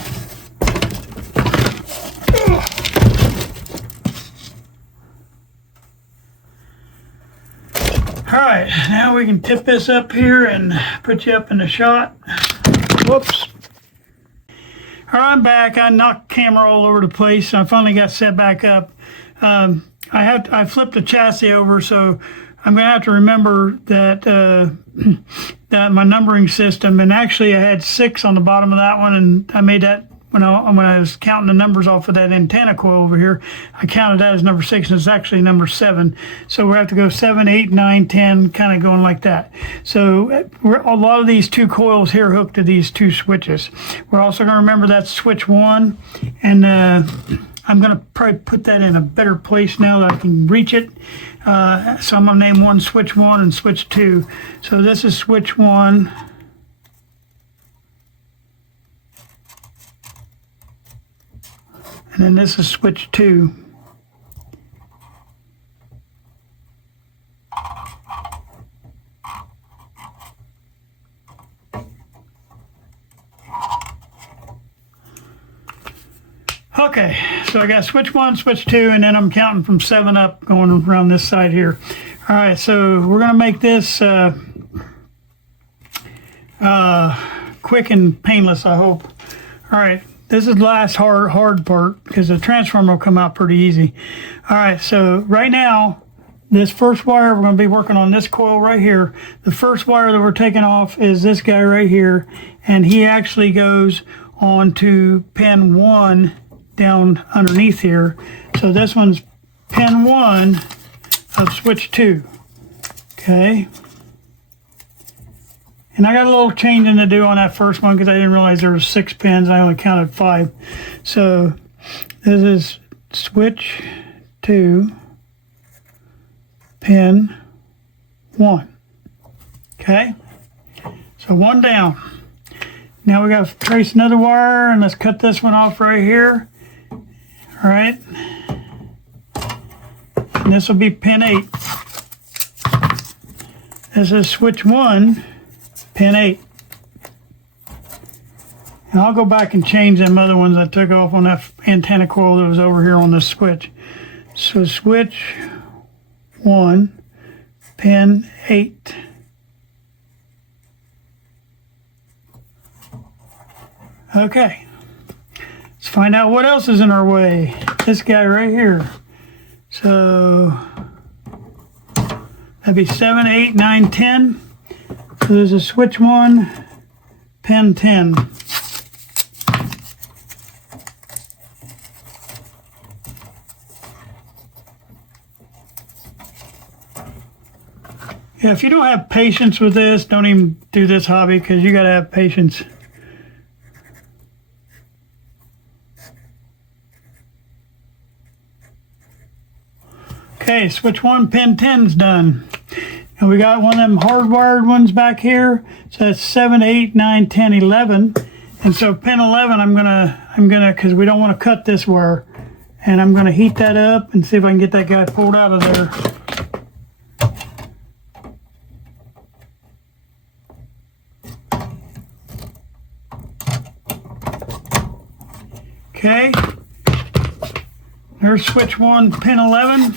All right, now we can tip this up here and put you up in the shot. Whoops. All right, I'm back. I knocked the camera all over the place. I finally got set back up. I flipped the chassis over, so I'm going to have to remember that that my numbering system, and actually I had 6 on the bottom of that one, and I made that when I was counting the numbers off of that antenna coil over here. I counted that as number 6, and it's actually number 7. So we have to go 7, 8, 9, 10, kind of going like that. So a lot of these two coils here hooked to these two switches. We're also going to remember that's switch 1, and I'm going to probably put that in a better place now that I can reach it. So I'm going to name one switch 1 and switch 2. So this is switch 1. And then this is switch 2. Okay, so I got switch 1, switch 2, and then I'm counting from 7 up going around this side here. All right, so we're going to make this quick and painless, I hope. All right. This is the last hard part because the transformer will come out pretty easy. All right, so right now, this first wire, we're going to be working on this coil right here. The first wire that we're taking off is this guy right here, and he actually goes on to pin 1 down underneath here. So this one's pin 1 of switch 2, okay? And I got a little changing to do on that first one because I didn't realize there were 6 pins. I only counted 5. So this is switch 2, pin 1. Okay? So 1 down. Now we got to trace another wire, and let's cut this one off right here. All right? And this will be pin 8. This is switch 1. Pin 8. And I'll go back and change them other ones I took off on that antenna coil that was over here on this switch. So switch 1, pin 8. Okay. Let's find out what else is in our way. This guy right here. So that'd be 7, 8, 9, 10. So there's a switch 1, pin 10. Yeah, if you don't have patience with this, don't even do this hobby, because you got to have patience. Okay, switch 1, pin 10's done. And we got one of them hardwired ones back here. So that's 7, 8, 9, 10, 11. And so pin 11, I'm gonna, because we don't want to cut this wire. And I'm gonna heat that up and see if I can get that guy pulled out of there. Okay. There's switch 1, pin 11.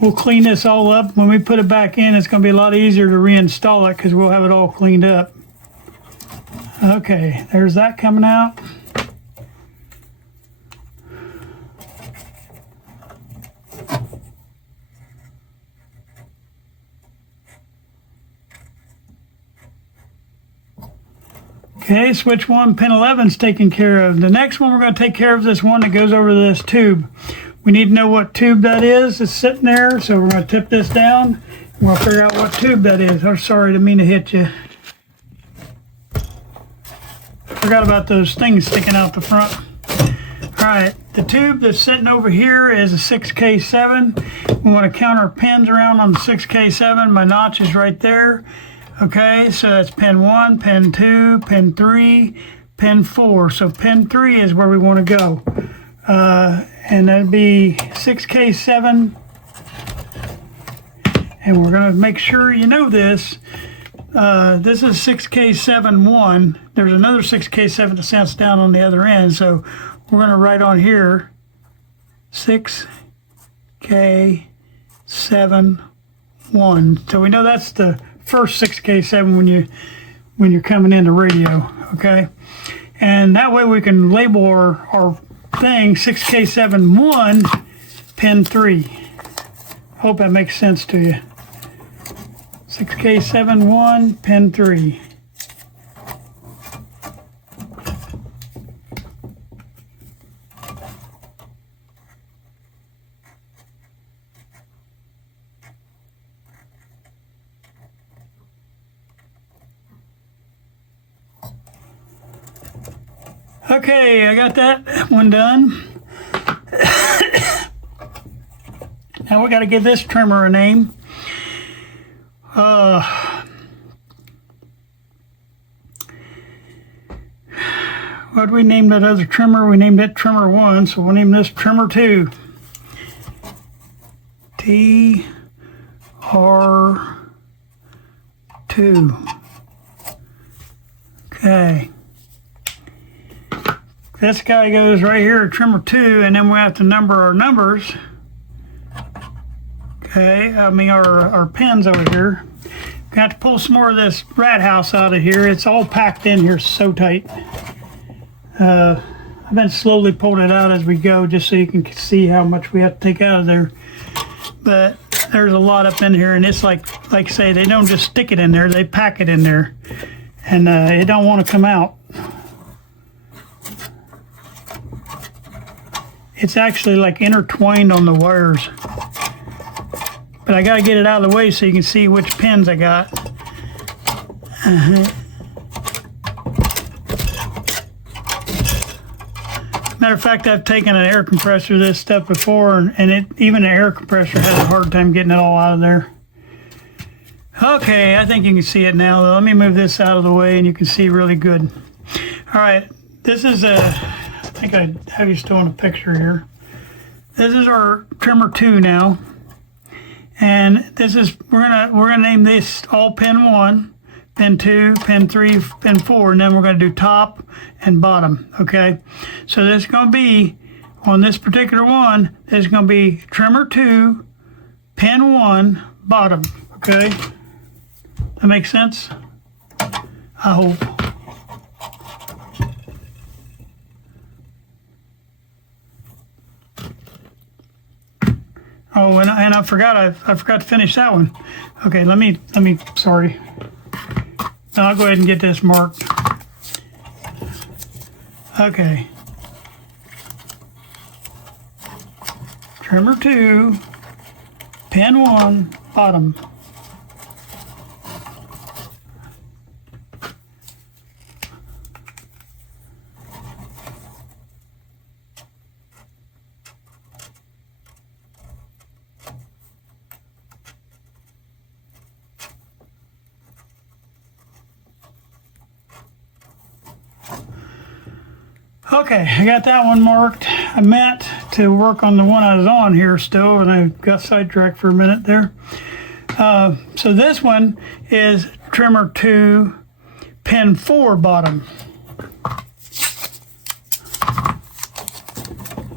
We'll clean this all up. When we put it back in, it's going to be a lot easier to reinstall it because we'll have it all cleaned up. Okay, there's that coming out. Okay, switch 1, pin 11's taken care of. The next one we're going to take care of is this one that goes over this tube. We need to know what tube that is. It's sitting there, so we're going to tip this down. And we'll figure out what tube that is. I'm sorry, didn't mean to hit you. Forgot about those things sticking out the front. All right, the tube that's sitting over here is a 6K7. We want to count our pins around on the 6K7. My notch is right there. Okay, so that's pin 1, pin 2, pin 3, pin 4. So pin 3 is where we want to go. And that'd be 6K7. And we're going to make sure you know this. This is 6K7-1. There's another 6K7 that sets down on the other end. So we're going to write on here 6K7-1. So we know that's the first 6K7 when you're coming into radio, okay? And that way we can label our thing 6K7-1 pin 3. Hope that makes sense to you. 6K7-1 pin 3. Okay, I got that one done. Now we got to give this trimmer a name. What did we name that other trimmer? We named it trimmer 1, so we'll name this trimmer 2. TR2. Okay. This guy goes right here, trimmer 2, and then we have to number our numbers. Okay, I mean our pins over here. Got to pull some more of this rat house out of here. It's all packed in here so tight. I've been slowly pulling it out as we go, just so you can see how much we have to take out of there. But there's a lot up in here, and it's like say, they don't just stick it in there; they pack it in there, and it don't want to come out. It's actually like intertwined on the wires. But I got to get it out of the way so you can see which pins I got. Matter of fact, I've taken an air compressor this stuff before, and even the air compressor has a hard time getting it all out of there. Okay, I think you can see it now, though. Let me move this out of the way and you can see really good. All right, this is I think I have you still in a picture here. This is our trimmer 2 now. And this is, we're gonna name this all pin 1, pin 2, pin 3, pin 4, and then we're gonna do top and bottom, okay? So there's gonna be, on this particular one, there's gonna be trimmer 2, pin 1, bottom, okay? That makes sense? I hope. Oh, and I forgot I forgot to finish that one. Okay, let me sorry. No, I'll go ahead and get this marked. Okay. Trimmer 2, pin 1, bottom. Okay, I got that one marked. I meant to work on the one I was on here still, and I got sidetracked for a minute there. So this one is trimmer 2, pin 4, bottom.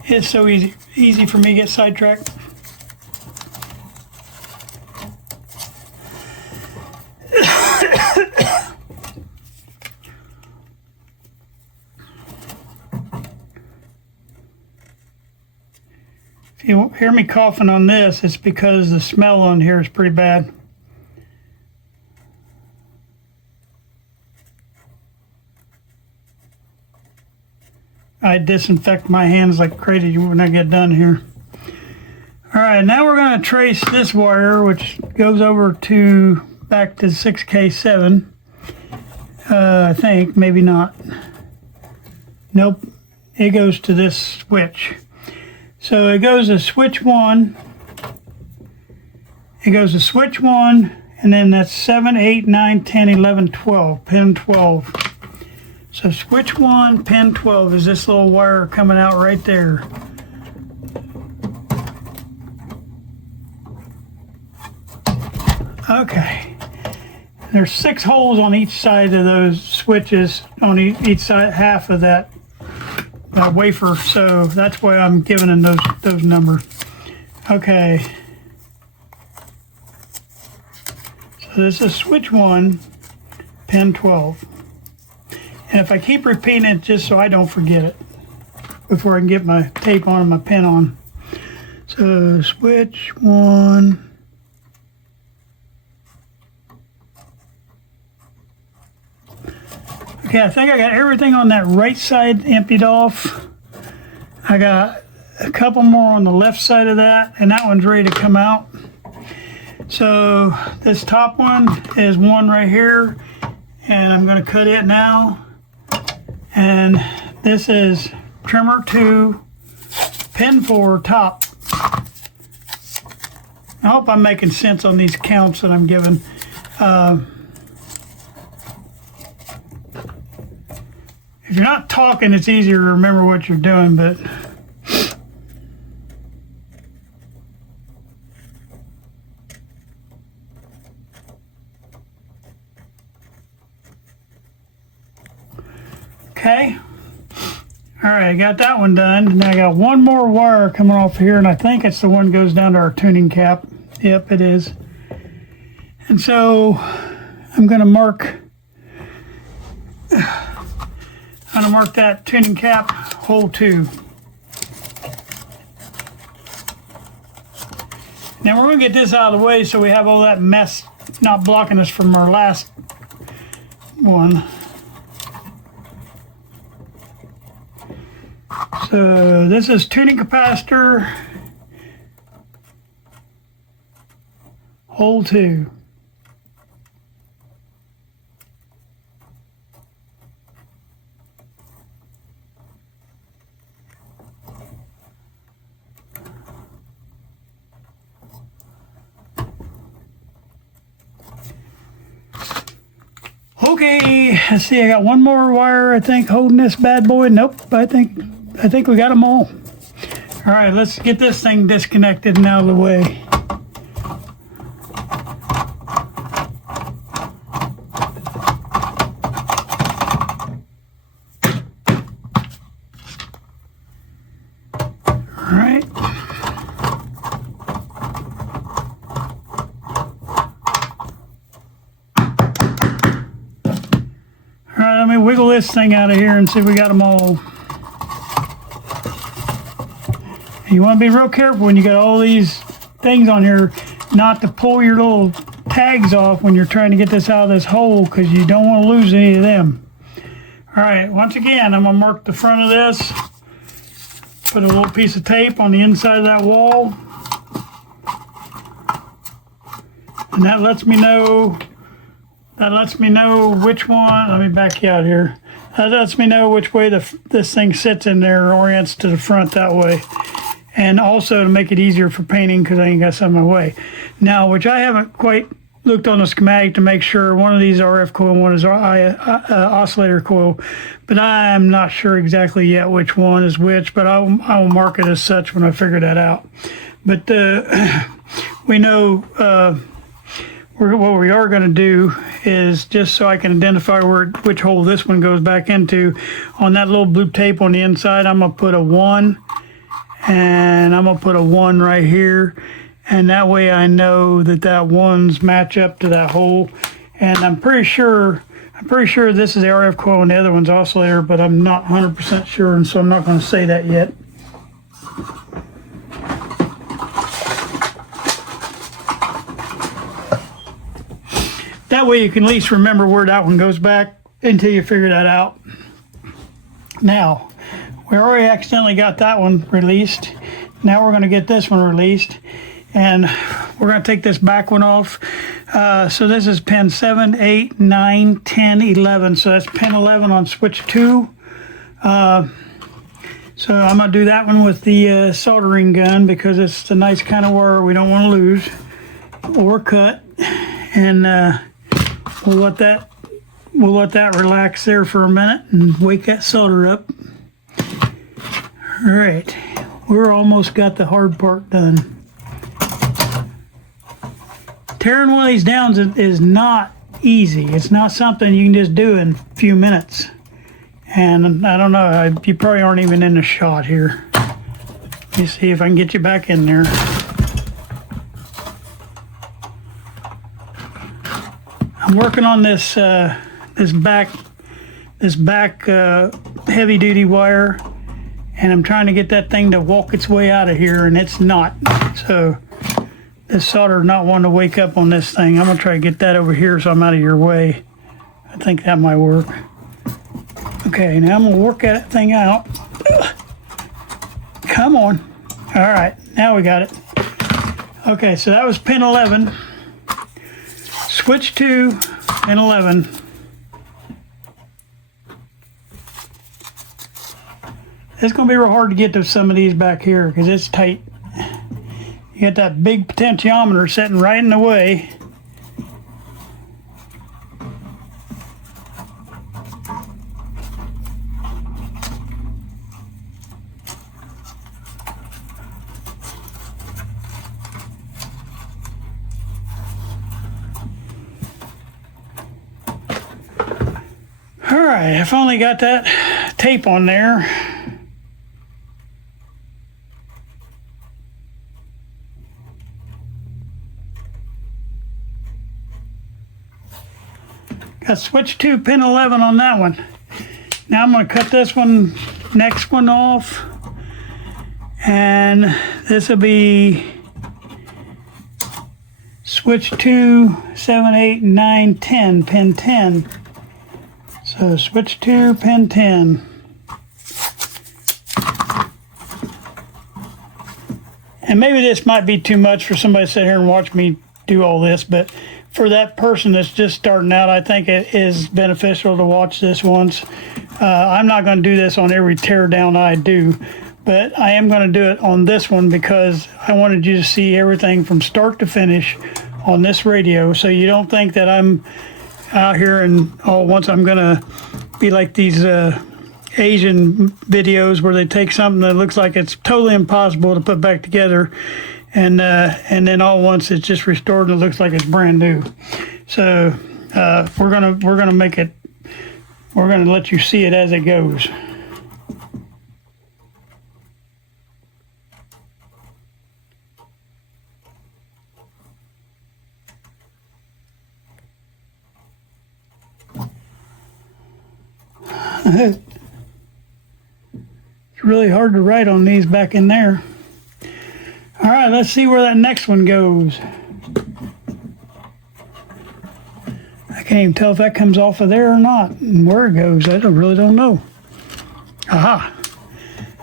It's so easy for me to get sidetracked. If you hear me coughing on this, it's because the smell on here is pretty bad. I disinfect my hands like crazy when I get done here. All right, now we're going to trace this wire, which goes over to back to 6K7. I think, maybe not. Nope, it goes to this switch. So it goes to switch 1. It goes to switch 1, and then that's 7, 8, 9, 10, 11, 12, pin 12. So switch 1, pin 12 is this little wire coming out right there. Okay. There's 6 holes on each side of those switches, on each side, half of that wafer, so that's why I'm giving them those numbers. Okay. So this is switch 1, pin 12. And if I keep repeating it just so I don't forget it before I can get my tape on and my pen on. So switch 1. Okay, I think I got everything on that right side emptied off. I got a couple more on the left side of that, and that one's ready to come out. So this top one is one right here, and I'm going to cut it now. And this is trimmer 2, pin 4, top. I hope I'm making sense on these counts that I'm giving. If you're not talking, it's easier to remember what you're doing, but okay. All right, I got that one done. Now I got one more wire coming off here, and I think it's the one that goes down to our tuning cap. Yep, it is. And so I'm going to mark that tuning cap hole 2. Now we're going to get this out of the way so we have all that mess not blocking us from our last one. So this is tuning capacitor hole 2. Okay, let's see, I got one more wire, I think, holding this bad boy. Nope, I think we got them all. All right, let's get this thing disconnected and out of the way. All right. this thing out of here and see if we got them all. You want to be real careful when you got all these things on here not to pull your little tags off when you're trying to get this out of this hole, because you don't want to lose any of them. All right, once again, I'm going to mark the front of this. Put a little piece of tape on the inside of that wall. And that lets me know which one. Let me back you out here. That lets me know which way this thing sits in there, orients to the front that way. And also to make it easier for painting, because I ain't got some in my way. Now, which I haven't quite looked on the schematic to make sure one of these RF coil and one is oscillator coil, but I'm not sure exactly yet which one is which, but I will mark it as such when I figure that out. But we know what we are going to do is, just so I can identify which hole this one goes back into, on that little blue tape on the inside, I'm going to put a 1, and I'm going to put a 1 right here, and that way I know that ones match up to that hole. And I'm pretty sure this is the RF coil and the other one's oscillator, but I'm not 100% sure, and so I'm not going to say that yet. That way you can at least remember where that one goes back until you figure that out. Now, we already accidentally got that one released. Now we're going to get this one released, and we're going to take this back one off. So this is pin 7, 8, 9, 10, 11. So that's pin 11 on switch 2. So I'm going to do that one with the soldering gun, because it's the nice kind of wire we don't want to lose or cut. And we'll let that relax there for a minute and wake that solder up. All right, we're almost got the hard part done. Tearing one of these down is not easy. It's not something you can just do in a few minutes. And I don't know, you probably aren't even in the shot here. Let me see if I can get you back in there. I'm working on this back heavy duty wire, and I'm trying to get that thing to walk its way out of here, and it's not. So this solder is not wanting to wake up on this thing. I'm gonna try to get that over here so I'm out of your way. I think that might work. Okay, now I'm gonna work that thing out. Come on. All right, now we got it. Okay, so that was pin 11. Switch 2 and 11. It's going to be real hard to get to some of these back here because it's tight. You got that big potentiometer sitting right in the way. Alright, I finally got that tape on there. Got switch 2 pin 11 on that one. Now I'm going to cut this next one off, and this will be switch 2, 7, 8, 9, 10, pin 10. So switch 2, pin 10. And maybe this might be too much for somebody to sit here and watch me do all this, but for that person that's just starting out, I think it is beneficial to watch this once. I'm not going to do this on every teardown I do, but I am going to do it on this one because I wanted you to see everything from start to finish on this radio, so you don't think that I'm out here and all once I'm going to be like these Asian videos where they take something that looks like it's totally impossible to put back together, and then all once it's just restored and it looks like it's brand new. So we're gonna make it. We're gonna let you see it as it goes. It's really hard to write on these back in there. All right, let's see where that next one goes. I can't even tell if that comes off of there or not, and where it goes. I really don't know. Aha.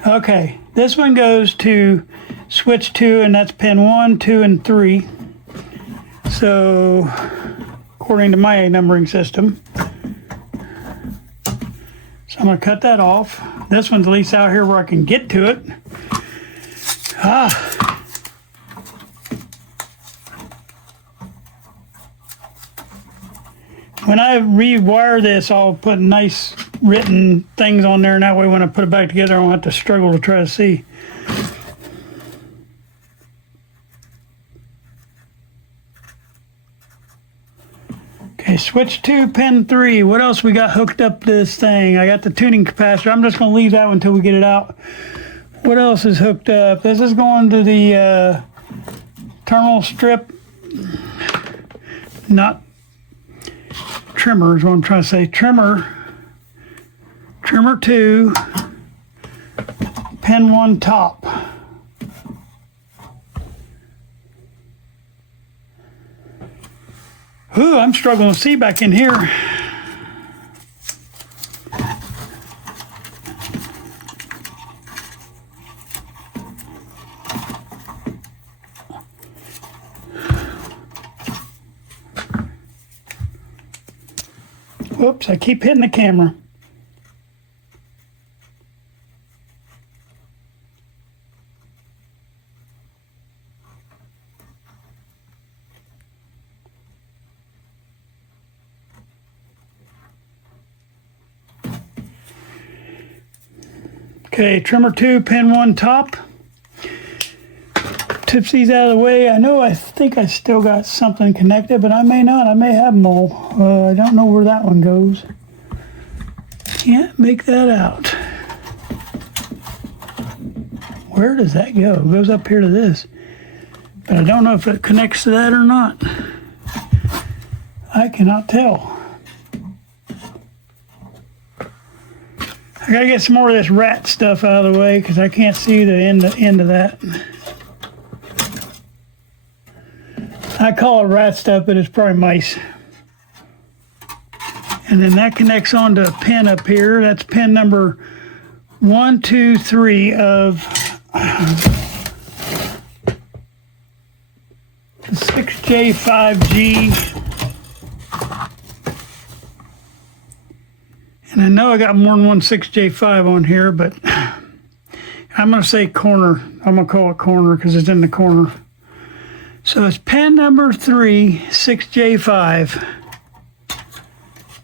Okay, this one goes to switch 2, and that's pin 1, 2, and 3. So, according to my numbering system. So I'm going to cut that off. This one's at least out here where I can get to it. When I rewire this, I'll put nice written things on there, and that way when I put it back together, I don't have to struggle to try to see. Okay, switch 2, pin 3. What else we got hooked up to this thing? I got the tuning capacitor. I'm just going to leave that one until we get it out. What else is hooked up? This is going to the terminal strip, not trimmer is what I'm trying to say. Trimmer 2, pin 1 top. Ooh, I'm struggling to see back in here. Whoops, I keep hitting the camera. Okay, trimmer 2, pin 1 top. Tips these out of the way. I think I still got something connected, but I may not. I may have them all. I don't know where that one goes. Can't make that out. Where does that go? It goes up here to this. But I don't know if it connects to that or not. I cannot tell. I gotta get some more of this rat stuff out of the way because I can't see the end of that. I call it rat stuff, but it's probably mice. And then that connects onto a pin up here. That's pin number 1, 2, 3 of the 6J5G. And I know I got more than one 6J5 on here, but I'm going to say corner. I'm going to call it corner because it's in the corner. So it's pin number 3, 6J5.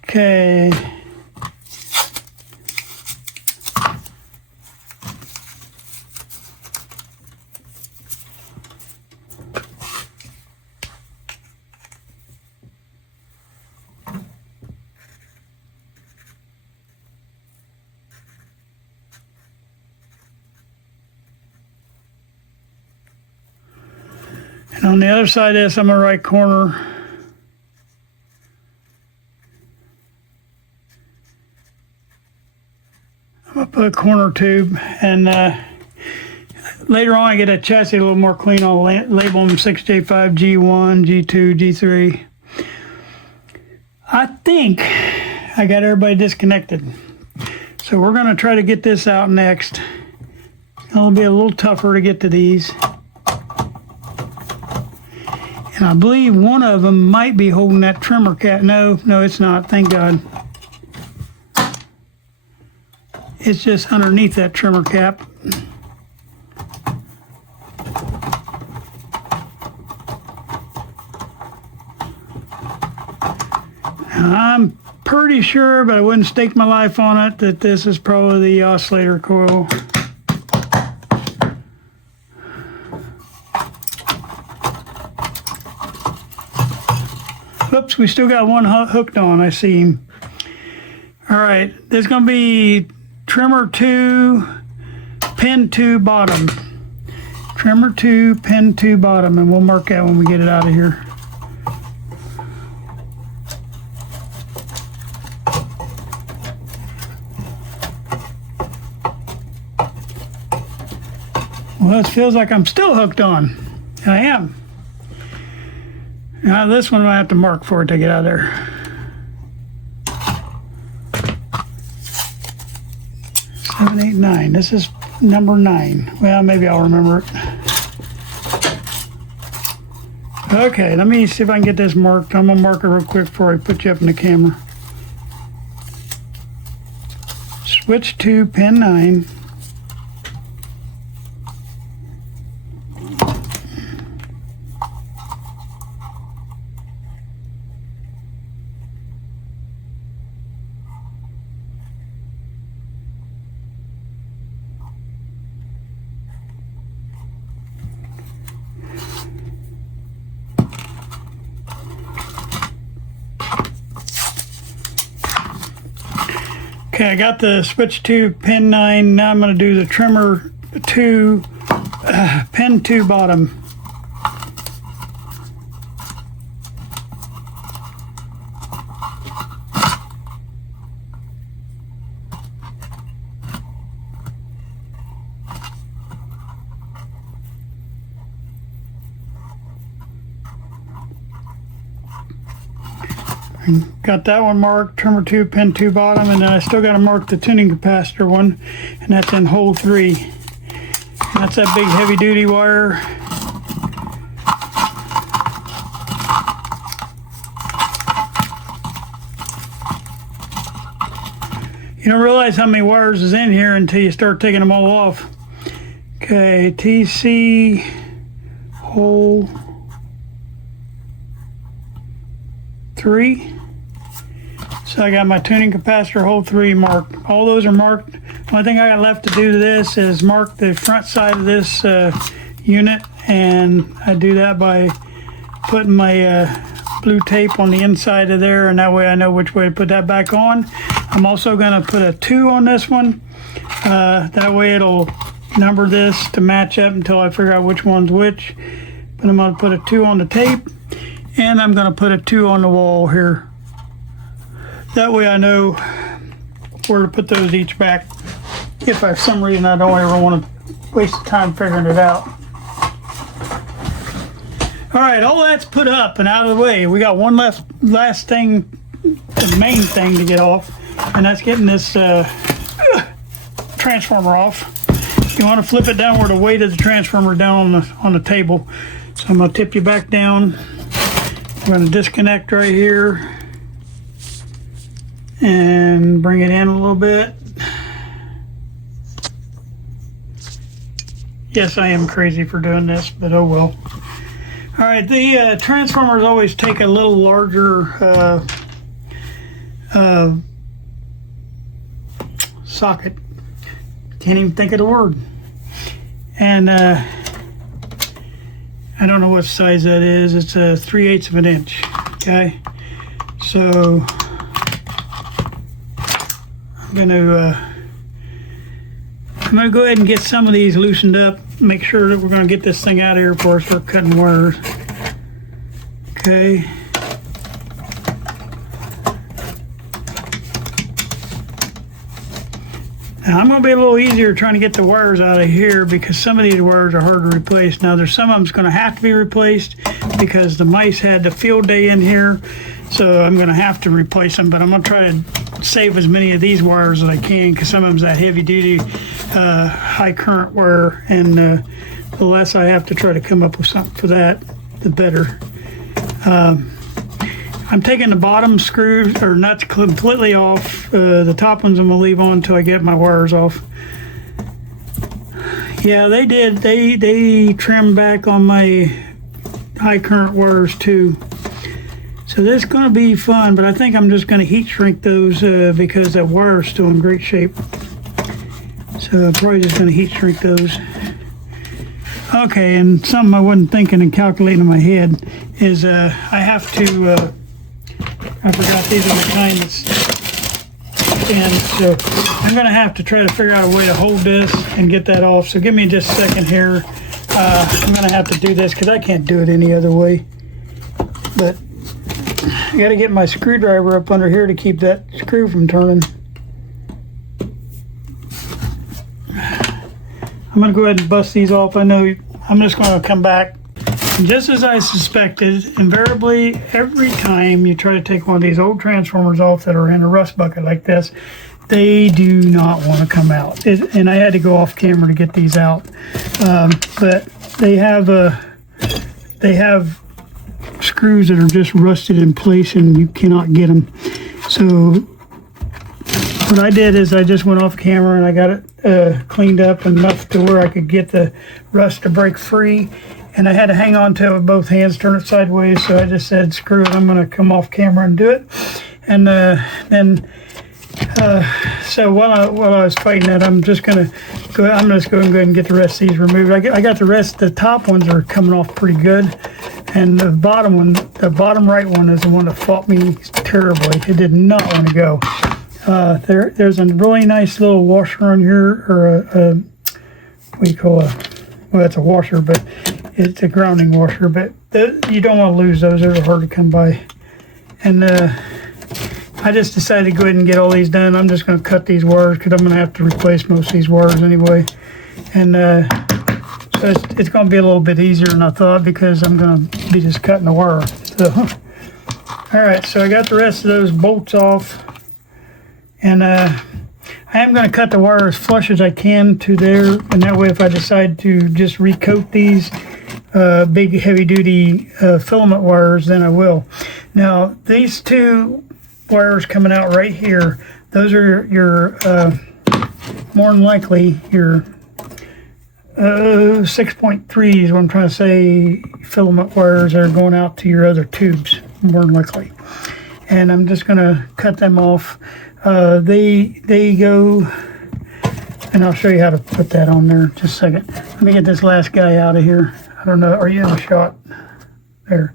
Okay. And on the other side of this, I'm going to write corner. I'm going to put a corner tube. And later on, I get a chassis a little more clean. I'll label them 6J5, G1, G2, G3. I think I got everybody disconnected. So we're going to try to get this out next. It'll be a little tougher to get to these. And I believe one of them might be holding that trimmer cap. No, it's not. Thank God. It's just underneath that trimmer cap. I'm pretty sure, but I wouldn't stake my life on it, that this is probably the oscillator coil. Oops, we still got one hooked on, I see him. All right, there's going to be trimmer 2, pin 2 bottom. Trimmer 2, pin 2 bottom, and we'll mark that when we get it out of here. Well, it feels like I'm still hooked on. And I am. Now this one I have to mark for it to get out of there. 7, 8, 9. This is number 9. Well, maybe I'll remember it. Okay, let me see if I can get this marked. I'm gonna mark it real quick before I put you up in the camera. Switch to pin 9. Okay, I got the switch to pin 9. Now I'm going to do the trimmer 2, pin 2 bottom. Got that one marked, trimmer 2, pin 2 bottom, and then I still got to mark the tuning capacitor one, and that's in hole 3. And that's that big heavy duty wire. You don't realize how many wires is in here until you start taking them all off. Okay, TC hole 3. So I got my tuning capacitor hole 3 marked. All those are marked. Only thing I got left to do to this is mark the front side of this unit, and I do that by putting my blue tape on the inside of there, and that way I know which way to put that back on. I'm also going to put a 2 on this one. That way it'll number this to match up until I figure out which one's which. But I'm going to put a 2 on the tape, and I'm going to put a 2 on the wall here. That way I know where to put those each back if for some reason I don't ever want to waste time figuring it out. All right, all that's put up and out of the way. We got one last thing, the main thing to get off, and that's getting this transformer off. You want to flip it down where the weight of the transformer is down on the table. So I'm going to tip you back down. We're going to disconnect right here and bring it in a little bit. Yes, I am crazy for doing this, but oh well. All right, the transformers always take a little larger socket. Can't even think of the word. And I don't know what size that is. It's a 3/8 of an inch. Okay, so I'm gonna go ahead and get some of these loosened up. Make sure that we're gonna get this thing out of here before I start cutting wires. Okay. Now I'm going to be a little easier trying to get the wires out of here because some of these wires are hard to replace. Now there's some of them's going to have to be replaced because the mice had the field day in here, so I'm going to have to replace them. But I'm going to try to save as many of these wires as I can because some of them's that heavy duty high current wire, and the less I have to try to come up with something for that, the better. I'm taking the bottom screws or nuts completely off. The top ones I'm gonna leave on until I get my wires off. Yeah, they did. They trimmed back on my high current wires too. So this is gonna be fun, but I think I'm just gonna heat shrink those because that wire is still in great shape. So I'm probably just gonna heat shrink those. Okay, and something I wasn't thinking and calculating in my head is I have to. I forgot these are the kind that's in, so I'm going to have to try to figure out a way to hold this and get that off. So give me just a second here. I'm going to have to do this because I can't do it any other way. But I got to get my screwdriver up under here to keep that screw from turning. I'm I'm going to go ahead and bust these off. I know I'm just going to come back. And just as I suspected, invariably, every time you try to take one of these old transformers off that are in a rust bucket like this, they do not want to come out. And I had to go off camera to get these out. But they have screws that are just rusted in place and you cannot get them. So what I did is I just went off camera and I got it cleaned up enough to where I could get the rust to break free. And I had to hang on to it with both hands, turn it sideways. So I just said, screw it, I'm going to come off camera and do it. And so while I was fighting that, I'm just going to go ahead and get the rest of these removed. I got the rest. The top ones are coming off pretty good. And the bottom one, the bottom right one, is the one that fought me terribly. It did not want to go. There's a really nice little washer on here, or what do you call well, it's a washer, but it's a grounding washer. But you don't want to lose those; they're hard to come by. And I just decided to go ahead and get all these done. I'm just going to cut these wires because I'm going to have to replace most of these wires anyway. And so it's going to be a little bit easier than I thought because I'm going to be just cutting the wire. So, all right, so I got the rest of those bolts off. And I am going to cut the wire as flush as I can to there. And that way if I decide to just recoat these big heavy-duty filament wires, then I will. Now, these two wires coming out right here, those are your more than likely your 6.3 is what I'm trying to say, filament wires that are going out to your other tubes, more than likely. And I'm just going to cut them off. They go, and I'll show you how to put that on there in just a second. Let me get this last guy out of here. I don't know, are you in the shot? There.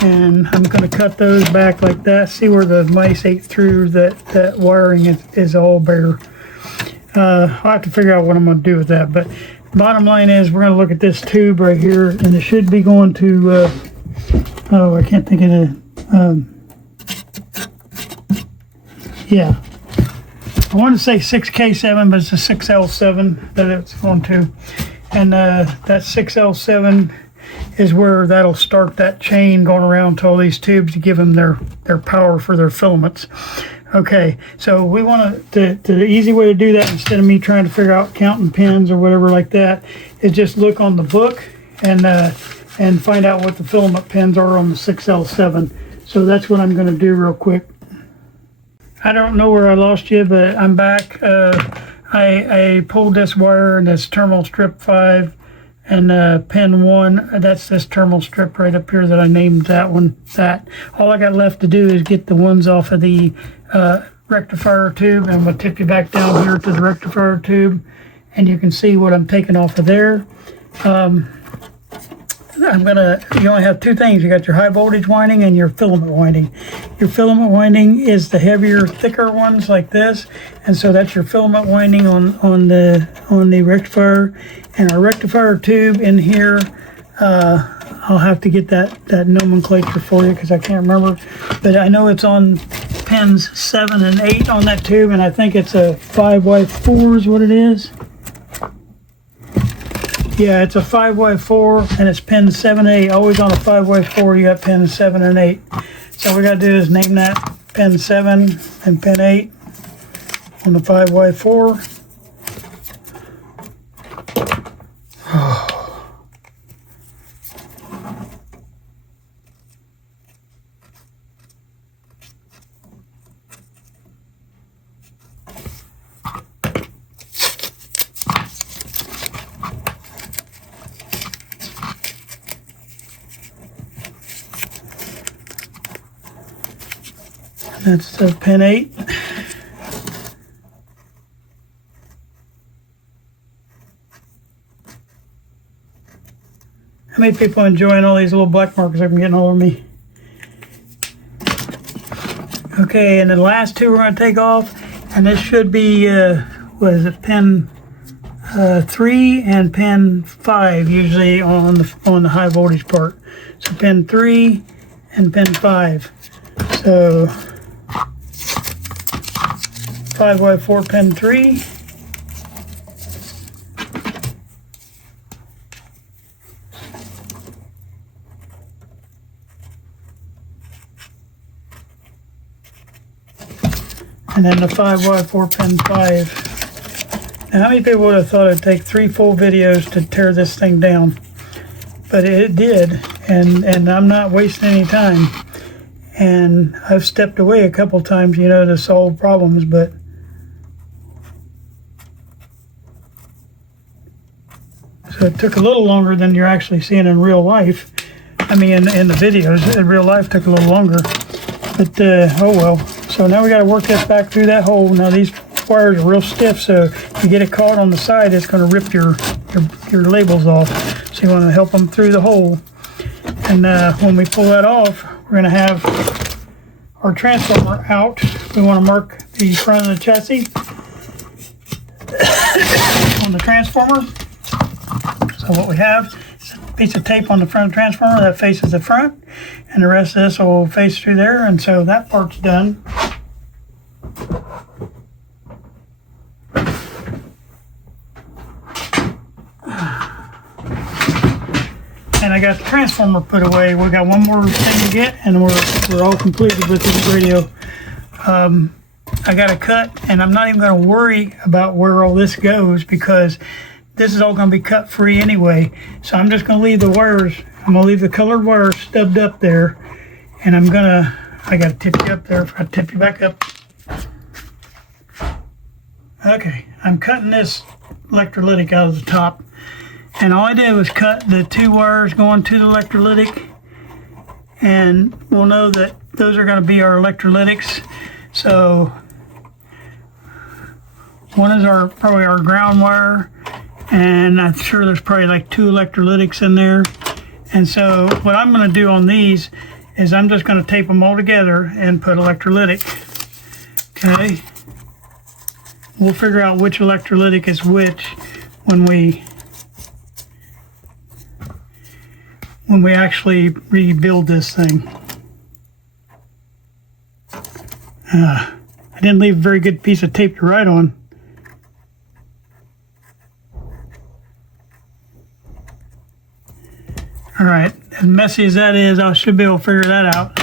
And I'm going to cut those back like that. See where the mice ate through that wiring is all bare. I'll have to figure out what I'm going to do with that. But bottom line is we're going to look at this tube right here, and it should be going to, oh, I can't think of it. Yeah. I want to say 6K7, but it's a 6L7 that it's going to. And that 6L7 is where that'll start that chain going around to all these tubes to give them their power for their filaments. Okay, so we want to, the easy way to do that, instead of me trying to figure out counting pins or whatever like that, is just look on the book and find out what the filament pins are on the 6L7. So that's what I'm going to do real quick. I don't know where I lost you, but I'm back. I pulled this wire and this terminal strip 5 and pin 1. That's this terminal strip right up here that I named that one. All I got left to do is get the ones off of the rectifier tube, and I'm going to tip you back down here to the rectifier tube, and you can see what I'm taking off of there. You only have two things. You got your high voltage winding and your filament winding. Your filament winding is the heavier, thicker ones like this, and so that's your filament winding on the rectifier. And our rectifier tube in here, I'll have to get that nomenclature for you because I can't remember, but I know it's on pins 7 and 8 on that tube, and I think it's a 5Y4 is what it is. Yeah, it's a 5Y4 and it's pin 7 and 8. Always on a 5Y4 you got pins 7 and 8. So what we got to do is name that pin 7 and pin 8 on the 5Y4. That's pin 8. How many people are enjoying all these little black marks I've been getting all over me? Okay, and the last two we're going to take off, and this should be, what is it, pin 3 and pin 5 usually on the high voltage part. So pin 3 and pin 5. So 5Y4 pin 3 and then the 5Y 4-pin 5. Now, how many people would have thought it'd take 3 full videos to tear this thing down? But it did, and I'm not wasting any time. And I've stepped away a couple times, you know, to solve problems, but so it took a little longer than you're actually seeing in real life. I mean, in the videos, in real life took a little longer, but oh well. So now we got to work this back through that hole. Now these wires are real stiff, so if you get it caught on the side, it's going to rip your labels off. So you want to help them through the hole. And when we pull that off, we're going to have our transformer out. We want to mark the front of the chassis on the transformer. So what we have is a piece of tape on the front of the transformer that faces the front, and the rest of this will face through there, and so that part's done. And I got the transformer put away. We got one more thing to get, and we're all completed with this radio. I got to cut, and I'm not even going to worry about where all this goes because this is all going to be cut free anyway. So I'm just going to leave the wires. I'm going to leave the colored wires stubbed up there, and I got to tip you up there. I'll tip you back up. Okay, I'm cutting this electrolytic out of the top. And all I did was cut the 2 wires going to the electrolytic, and we'll know that those are going to be our electrolytics. So one is probably our ground wire, and I'm sure there's probably like 2 electrolytics in there. And so what I'm going to do on these is I'm just going to tape them all together and put electrolytic. Okay, we'll figure out which electrolytic is which when we actually rebuild this thing. I didn't leave a very good piece of tape to write on. All right, as messy as that is, I should be able to figure that out.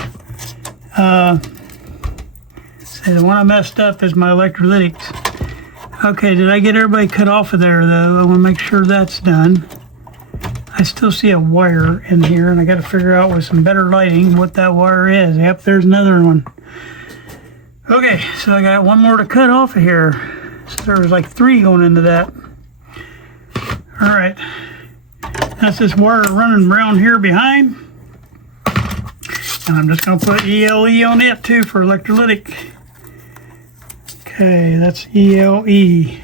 So the one I messed up is my electrolytics. Okay, did I get everybody cut off of there though? I want to make sure that's done. I still see a wire in here, and I got to figure out with some better lighting what that wire is. Yep, there's another one. Okay, so I got one more to cut off of here. So there was like 3 going into that. All right, that's this wire running around here behind, and I'm just going to put ELE on it too for electrolytic. Okay, that's ELE.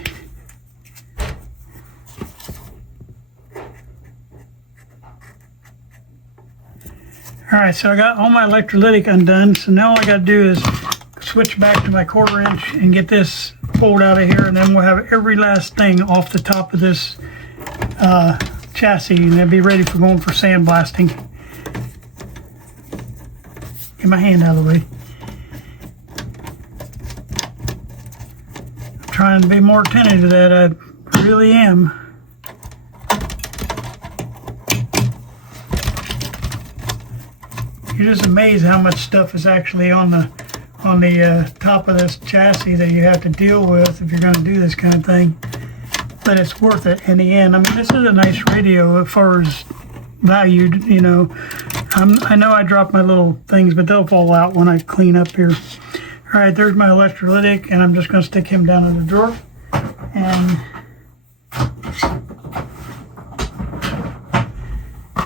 All right, so I got all my electrolytic undone. So now all I got to do is switch back to my 1/4 inch and get this pulled out of here, and then we'll have every last thing off the top of this chassis, and it'll be ready for going for sandblasting. Get my hand out of the way. I'm trying to be more attentive to that. I really am. You're just amazed how much stuff is actually on the top of this chassis that you have to deal with if you're going to do this kind of thing. But it's worth it in the end. I mean, this is a nice radio as far as valued, you know. I know I dropped my little things, but they'll fall out when I clean up here. All right, there's my electrolytic, and I'm just going to stick him down in the drawer. And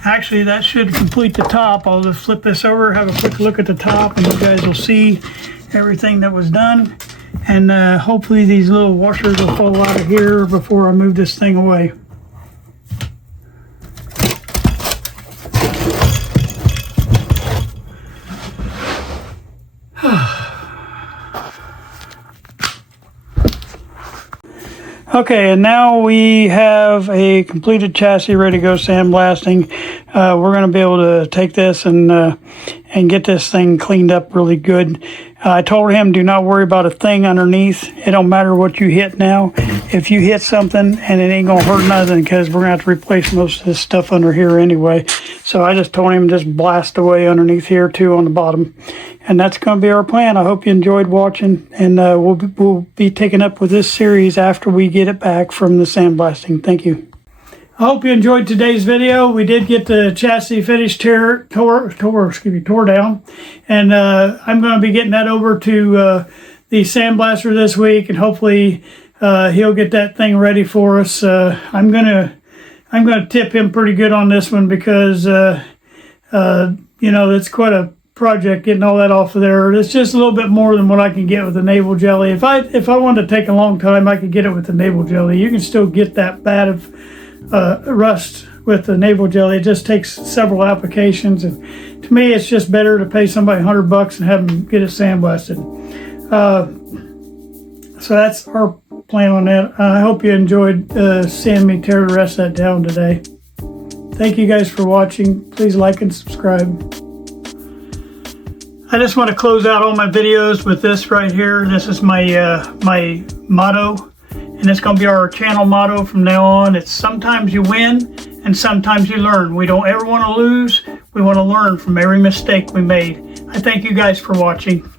actually, that should complete the top. I'll just flip this over, have a quick look at the top, and you guys will see everything that was done. And hopefully these little washers will fall out of here before I move this thing away. Okay, and now we have a completed chassis ready to go sandblasting. We're going to be able to take this and get this thing cleaned up really good. I told him, do not worry about a thing underneath. It don't matter what you hit now. If you hit something, and it ain't going to hurt nothing, because we're going to have to replace most of this stuff under here anyway. So I just told him just blast away underneath here too on the bottom. And that's going to be our plan. I hope you enjoyed watching, and we'll be taking up with this series after we get it back from the sandblasting. Thank you. I hope you enjoyed today's video. We did get the chassis finished tore down, and I'm going to be getting that over to the sandblaster this week, and hopefully he'll get that thing ready for us. I'm gonna tip him pretty good on this one because you know, it's quite a project getting all that off of there. It's just a little bit more than what I can get with the navel jelly. If I wanted to take a long time, I could get it with the navel jelly. You can still get that bad of rust with the navel jelly. It just takes several applications, and to me it's just better to pay somebody $100 and have them get it sandblasted. So that's our plan on that. I hope you enjoyed seeing me tear the rest of that down today. Thank you guys for watching. Please like and subscribe. I just want to close out all my videos with this right here. This is my my motto, and it's going to be our channel motto from now on. It's sometimes you win and sometimes you learn. We don't ever want to lose. We want to learn from every mistake we made. I thank you guys for watching.